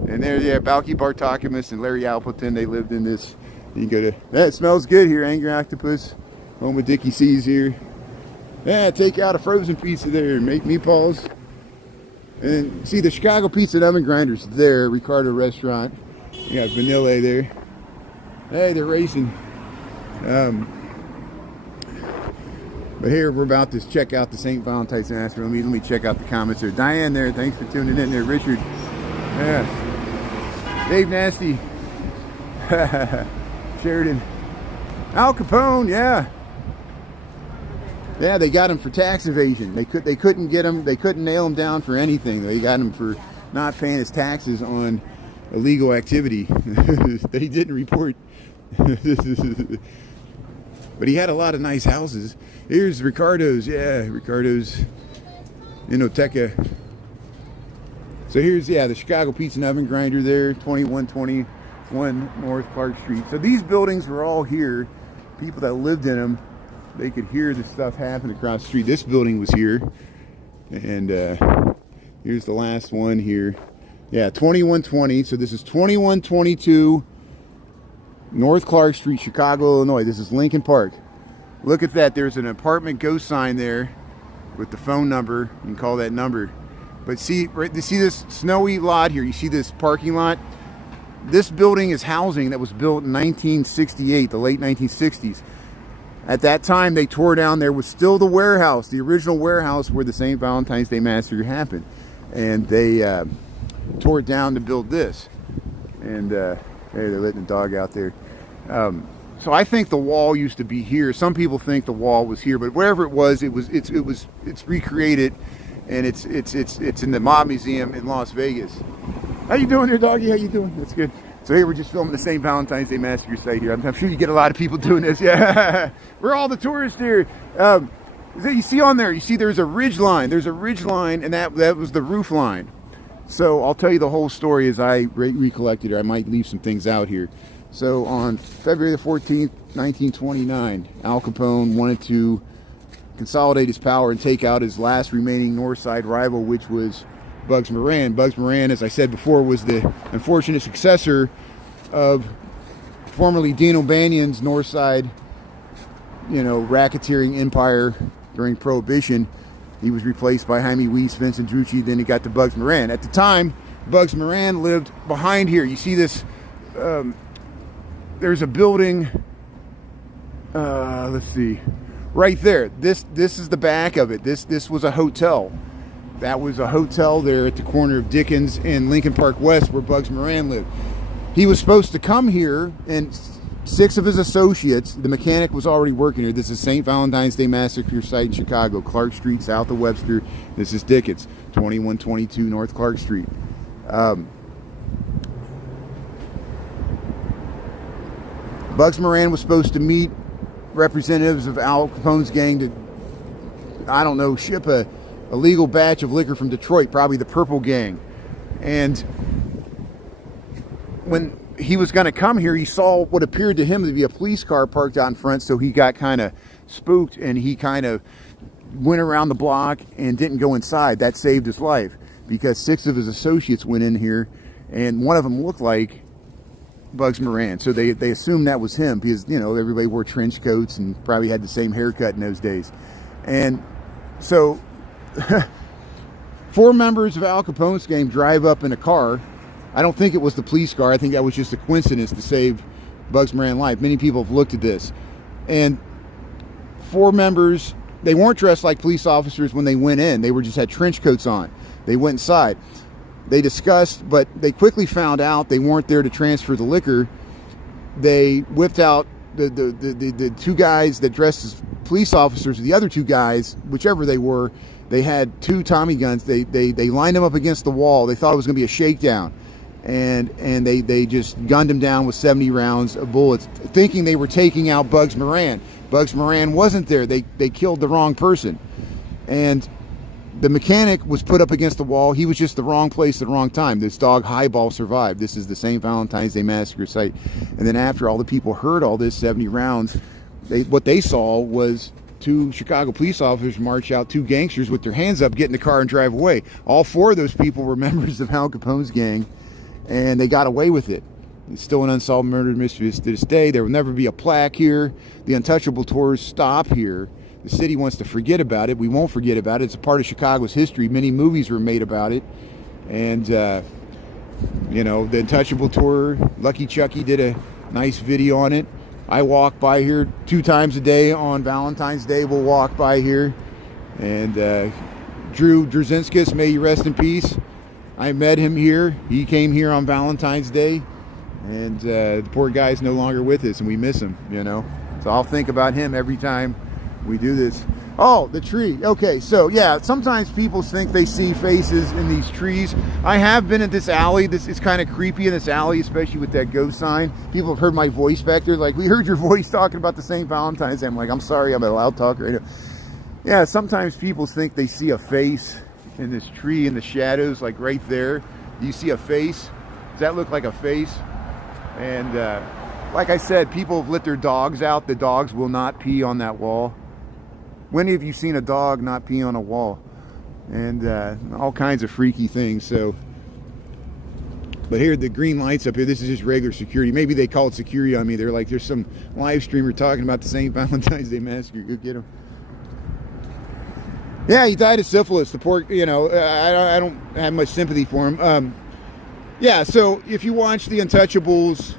And there, yeah, Balky Bartokimus and Larry Appleton, they lived in this. You can go to, that smells good here, Angry Octopus. Home of Dickie C's here. Yeah, take out a frozen pizza there, make meatballs. And see the Chicago Pizza and Oven Grinders there, Ricardo Restaurant. You got Vanilla there. But here we're about to check out the St. Valentine's Massacre. Let me check out the comments there. Diane there, thanks for tuning in there. Richard, yes. Dave Nasty, Sheridan, Al Capone, yeah. Yeah, they got him for tax evasion. They couldn't get him. They couldn't nail him down for anything. They got him for not paying his taxes on illegal activity that he didn't report. But he had a lot of nice houses. Here's Ricardo's. Yeah, Ricardo's Inoteca. So here's, yeah, the Chicago Pizza and Oven Grinder there, 2121 North Clark Street. So these buildings were all here. People that lived in them, they could hear the stuff happen across the street. This building was here. And here's the last one here. Yeah, 2120. So this is 2122 North Clark Street, Chicago, Illinois. This is Lincoln Park. Look at that. There's an apartment ghost sign there with the phone number. You can call that number. But see, right, you see this snowy lot here? You see this parking lot? This building is housing that was built in 1968, the late 1960s. At that time, they tore down. There was still the warehouse, the original warehouse where the St. Valentine's Day Massacre happened. And they tore it down to build this. And hey, they're letting the dog out there. So I think the wall used to be here. Some people think the wall was here, but wherever it was, it's recreated, and it's in the Mob Museum in Las Vegas. How you doing there, doggy? How you doing? That's good. So here we're just filming the St. Valentine's Day Massacre site here. I'm sure you get a lot of people doing this. Yeah, we're all the tourists here. You see on there, you see there's a ridge line. There's a ridge line, and that was the roof line. So I'll tell you the whole story as I recollected it. I might leave some things out here. So on February the 14th, 1929, Al Capone wanted to consolidate his power and take out his last remaining North Side rival, which was Bugs Moran. Bugs Moran, as I said before, was the unfortunate successor of formerly Dean O'Banion's North Side, racketeering empire during Prohibition. He was replaced by Jaime Weiss, Vincent Drucci, then he got to Bugs Moran. At the time, Bugs Moran lived behind here. You see this, there's a building, let's see, right there. This is the back of it. This was a hotel. That was a hotel there at the corner of Dickens and Lincoln Park West where Bugs Moran lived. He was supposed to come here, and 6 of his associates, the mechanic was already working here. This is St. Valentine's Day Massacre site in Chicago, Clark Street, south of Webster. This is Dickens, 2122 North Clark Street. Bugs Moran was supposed to meet representatives of Al Capone's gang to, I don't know, ship a legal batch of liquor from Detroit, probably the Purple Gang. And when he was going to come here, he saw what appeared to him to be a police car parked out in front, so he got kind of spooked, and he kind of went around the block and didn't go inside. That saved his life, because 6 of his associates went in here, and one of them looked like Bugs Moran. So they assumed that was him, because, everybody wore trench coats and probably had the same haircut in those days. And so 4 members of Al Capone's gang drive up in a car. I don't think it was the police car. I think that was just a coincidence to save Bugs Moran's life. Many people have looked at this. And 4 members, they weren't dressed like police officers when they went in. They just had trench coats on. They went inside. They discussed, but they quickly found out they weren't there to transfer the liquor. They whipped out the 2 guys that dressed as police officers. The other 2 guys, whichever they were, they had 2 Tommy guns. They lined them up against the wall. They thought it was going to be a shakedown. And they just gunned him down with 70 rounds of bullets, thinking they were taking out Bugs Moran. Bugs Moran wasn't there. They killed the wrong person. And the mechanic was put up against the wall. He was just the wrong place at the wrong time. This dog Highball survived. This is the St. Valentine's Day Massacre site. And then after all the people heard all this, 70 rounds, what they saw was 2 Chicago police officers march out, 2 gangsters with their hands up, get in the car and drive away. All 4 of those people were members of Al Capone's gang, and they got away with it. It's still an unsolved murder mystery to this day. There will never be a plaque here. The Untouchable tours stop here. The city wants to forget about it. We won't forget about it. It's a part of Chicago's history. Many movies were made about it. And, the Untouchable tour, Lucky Chucky did a nice video on it. I walk by here 2 times a day. On Valentine's Day, we'll walk by here. And Drew Drzezinskis, may you rest in peace. I met him here. He came here on Valentine's Day. And the poor guy's no longer with us, and we miss him, you know. So I'll think about him every time we do this. Oh, the tree. Okay, so yeah, sometimes people think they see faces in these trees. I have been in this alley. It's kind of creepy in this alley, especially with that ghost sign. People have heard my voice back there. Like, we heard your voice talking about the St. Valentine's Day. I'm like, I'm sorry, I'm a loud talker right now. Yeah, sometimes people think they see a face in this tree in the shadows, like right there. Do you see a face? Does that look like a face? And like I said, people have let their dogs out. The dogs will not pee on that wall. When have you seen a dog not pee on a wall? And all kinds of freaky things. So, but here, the green lights up here, this is just regular security. Maybe they call it security on me. They're like, there's some live streamer talking about the St. Valentine's Day Massacre. Go get him. Yeah, he died of syphilis. The poor, you know, I don't have much sympathy for him. Yeah, so if you watch The Untouchables,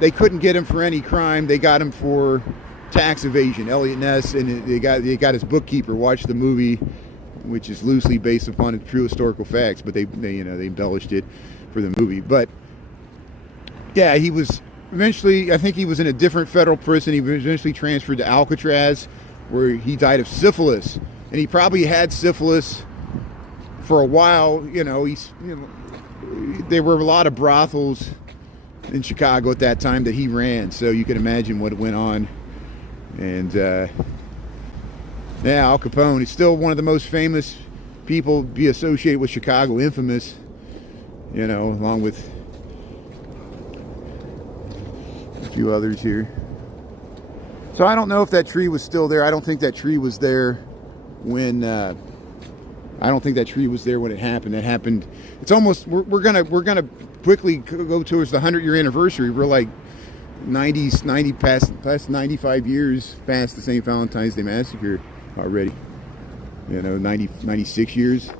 they couldn't get him for any crime. They got him for tax evasion. Elliot Ness, and they got his bookkeeper. Watch the movie, which is loosely based upon true historical facts, but they you know, they embellished it for the movie. But yeah, he was eventually, I think he was in a different federal prison. He was eventually transferred to Alcatraz, where he died of syphilis, and he probably had syphilis for a while. You know, there were a lot of brothels in Chicago at that time that he ran, so you can imagine what went on. And yeah, Al Capone is still one of the most famous people to be associated with Chicago, infamous, you know, along with a few others here. So I don't know if that tree was still there. I don't think that tree was there when I don't think that tree was there when it happened. It happened. It's almost, we're gonna quickly go towards the 100-year anniversary. We're like 90 past 95 years past the St. Valentine's Day Massacre already. You know, 96 years.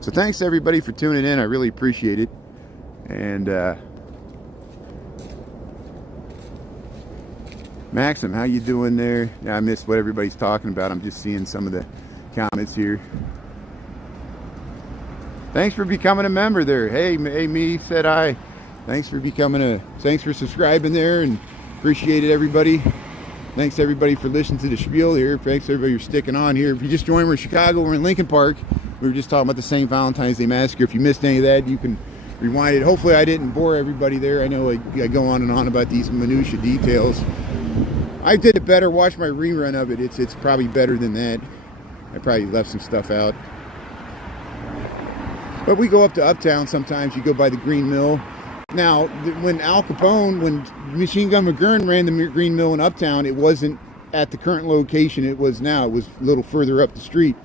So thanks everybody for tuning in. I really appreciate it. And Maxim, how you doing there? Yeah, I missed what everybody's talking about. I'm just seeing some of the comments here. Thanks for becoming a member there. Hey, me said hi. Thanks for subscribing there, and appreciate it, everybody. Thanks everybody for listening to the spiel here. Thanks everybody for sticking on here. If you just joined, we're in Chicago, we're in Lincoln Park. We were just talking about the St. Valentine's Day Massacre. If you missed any of that, you can rewind it. Hopefully I didn't bore everybody there. I know I go on and on about these minutia details. I did it better. Watch my rerun of it. It's probably better than that. I probably left some stuff out. But we go up to Uptown sometimes. You go by the Green Mill. Now, when Al Capone, when Machine Gun McGurn ran the Green Mill in Uptown, it wasn't at the current location it was now. It was a little further up the street.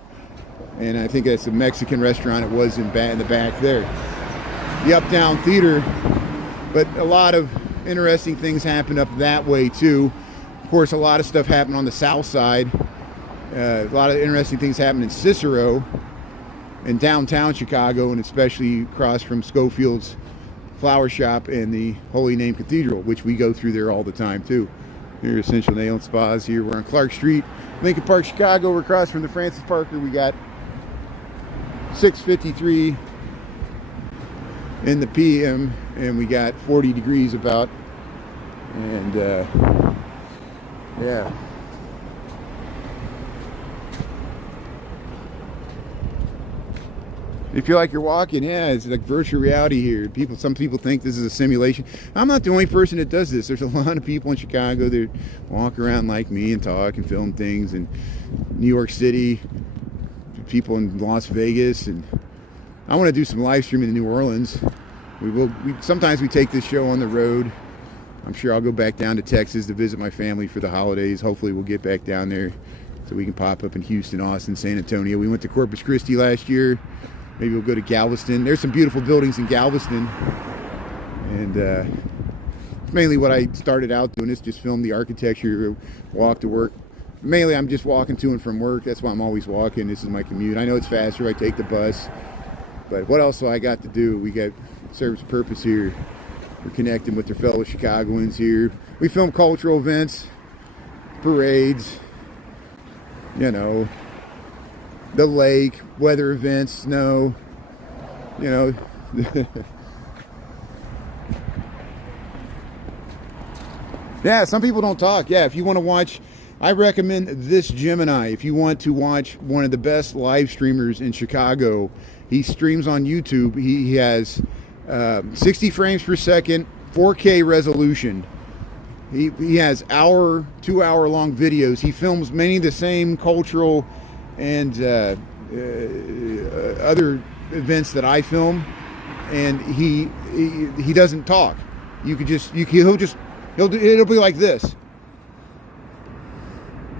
And I think that's a Mexican restaurant. It was in the back there. The Uptown Theater. But a lot of interesting things happened up that way, too. Of course, a lot of stuff happened on the south side. A lot of interesting things happened in Cicero, in downtown Chicago, and especially across from Schofield's Flower Shop and the Holy Name Cathedral, which we go through there all the time too. Here, Essential Nail and Spas. Here we're on Clark Street, Lincoln Park, Chicago. We're across from the Francis Parker. We got 6:53 in the PM, and we got 40 degrees about. And yeah. You feel like you're walking, yeah, it's like virtual reality here. Some people think this is a simulation. I'm not the only person that does this. There's a lot of people in Chicago that walk around like me and talk and film things, and New York City, people in Las Vegas, and I want to do some live streaming in New Orleans. Sometimes we take this show on the road. I'm sure I'll go back down to Texas to visit my family for the holidays. Hopefully we'll get back down there so we can pop up in Houston, Austin, San Antonio. We went to Corpus Christi last year. Maybe we'll go to Galveston. There's some beautiful buildings in Galveston. And it's mainly what I started out doing. Is just film the architecture, walk to work. Mainly I'm just walking to and from work. That's why I'm always walking. This is my commute. I know it's faster. I take the bus. But what else do I got to do? We got serves a purpose here. We're connecting with their fellow Chicagoans here. We film cultural events, parades, you know, the lake, weather events, snow, you know. Yeah, some people don't talk. Yeah, if you want to watch, I recommend this Gemini. If you want to watch one of the best live streamers in Chicago, he streams on YouTube. He has 60 frames per second, 4K resolution. He has 2-hour long videos. He films many of the same cultural and other events that I film, and he doesn't talk. It'll be like this,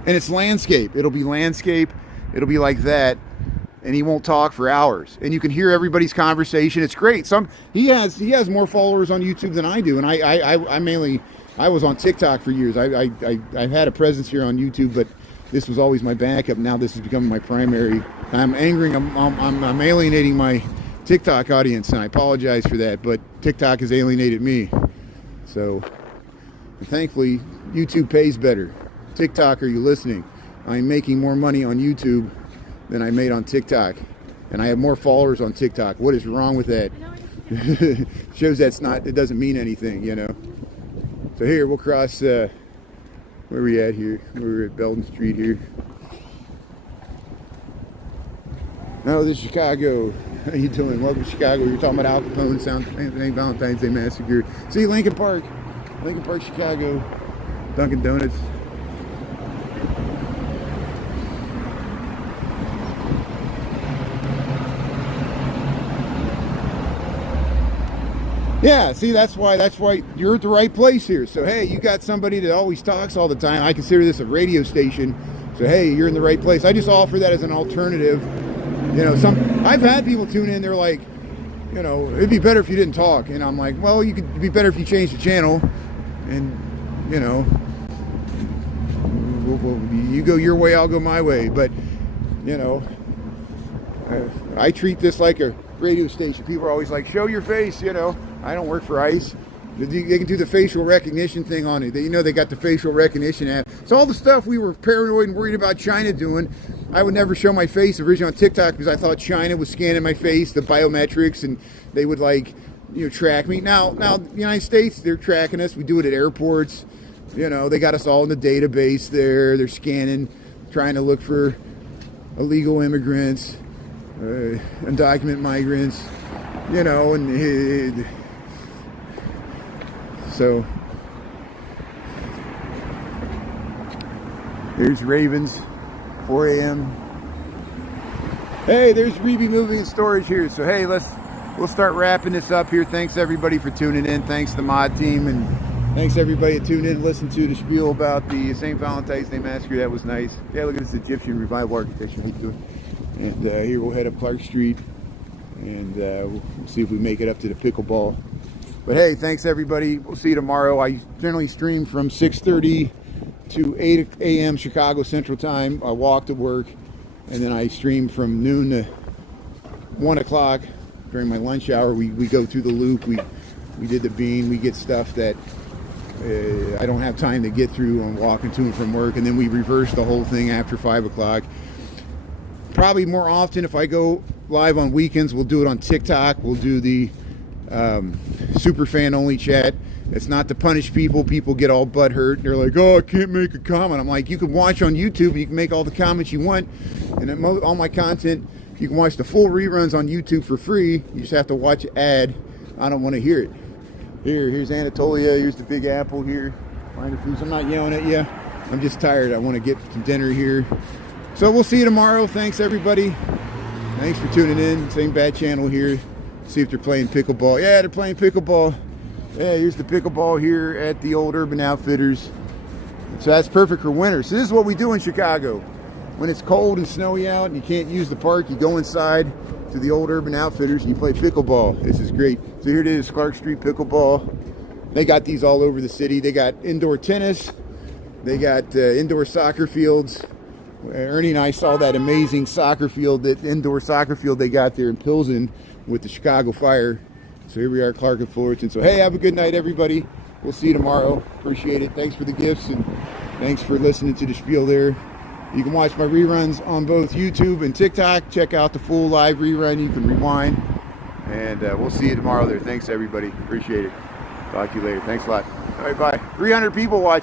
and it's landscape. It'll be landscape. It'll be like that, and he won't talk for hours, and you can hear everybody's conversation. It's great. He has more followers on YouTube than I do, and I was on TikTok for years. I've had a presence here on YouTube, but this was always my backup. Now this is becoming my primary. I'm alienating my TikTok audience, and I apologize for that, but TikTok has alienated me. So thankfully, YouTube pays better. TikTok, are you listening? I'm making more money on YouTube than I made on TikTok, and I have more followers on TikTok. What is wrong with that? Shows it doesn't mean anything, you know. So here we'll cross. Where are we at here? We're at Belden Street here. No, this is Chicago. How you doing? Welcome to Chicago. You're talking about Al Capone, St. Valentine's Day Massacre. See, Lincoln Park, Chicago, Dunkin' Donuts. Yeah, see, that's why you're at the right place here. So hey, you got somebody that always talks all the time. I consider this a radio station. So hey, you're in the right place. I just offer that as an alternative. You know, I've had people tune in, they're like, you know, it'd be better if you didn't talk. And I'm like, well, it'd be better if you changed the channel. And, you know, you go your way, I'll go my way. But, you know, I treat this like a radio station. People are always like, show your face, you know. I don't work for ICE. They can do the facial recognition thing on it. They got the facial recognition app. So all the stuff we were paranoid and worried about China doing, I would never show my face originally on TikTok because I thought China was scanning my face, the biometrics, and they would track me. Now the United States, they're tracking us. We do it at airports. You know, they got us all in the database there. They're scanning, trying to look for illegal immigrants, undocumented migrants, you know, and so there's Ravens, 4 a.m. Hey, there's Reby Moving and Storage here. So hey, we'll start wrapping this up here. Thanks everybody for tuning in. Thanks to the mod team, and thanks everybody that tuned in and listened to the spiel about the St. Valentine's Day Massacre. That was nice. Yeah, look at this Egyptian revival architecture. How you doing? And here we'll head up Clark Street, and we'll see if we make it up to the pickleball. But hey, thanks everybody. We'll see you tomorrow. I generally stream from 6:30 to 8 a.m. Chicago Central Time. I walk to work, and then I stream from noon to 1 o'clock during my lunch hour. We go through the loop. We did the bean. We get stuff that I don't have time to get through on walking to and from work, and then we reverse the whole thing after 5 o'clock. Probably more often, if I go live on weekends, we'll do it on TikTok. We'll do the super fan only chat. It's not to punish people. People get all butthurt. They're like, oh, I can't make a comment. I'm like, you can watch on YouTube and you can make all the comments you want. And all my content, you can watch the full reruns on YouTube for free. You just have to watch an ad. I don't want to hear it. Here's Anatolia. Here's the Big Apple here. Find the foods. I'm not yelling at you. I'm just tired. I want to get some dinner here. So we'll see you tomorrow. Thanks everybody. Thanks for tuning in. Same bad channel here. See if they're playing pickleball. Yeah, they're playing pickleball. Yeah, here's the pickleball here at the old Urban Outfitters. So that's perfect for winter. So this is what we do in Chicago. When it's cold and snowy out and you can't use the park, you go inside to the old Urban Outfitters and you play pickleball. This is great. So here it is, Clark Street pickleball. They got these all over the city. They got indoor tennis. They got indoor soccer fields. Ernie and I saw that amazing soccer field, that indoor soccer field they got there in Pilsen with the Chicago Fire. So here we are, Clark and Fullerton. So hey, have a good night, everybody. We'll see you tomorrow. Appreciate it. Thanks for the gifts and thanks for listening to the spiel there. You can watch my reruns on both YouTube and TikTok. Check out the full live rerun. You can rewind. And we'll see you tomorrow there. Thanks, everybody. Appreciate it. Talk to you later. Thanks a lot. All right, bye. 300 people watching.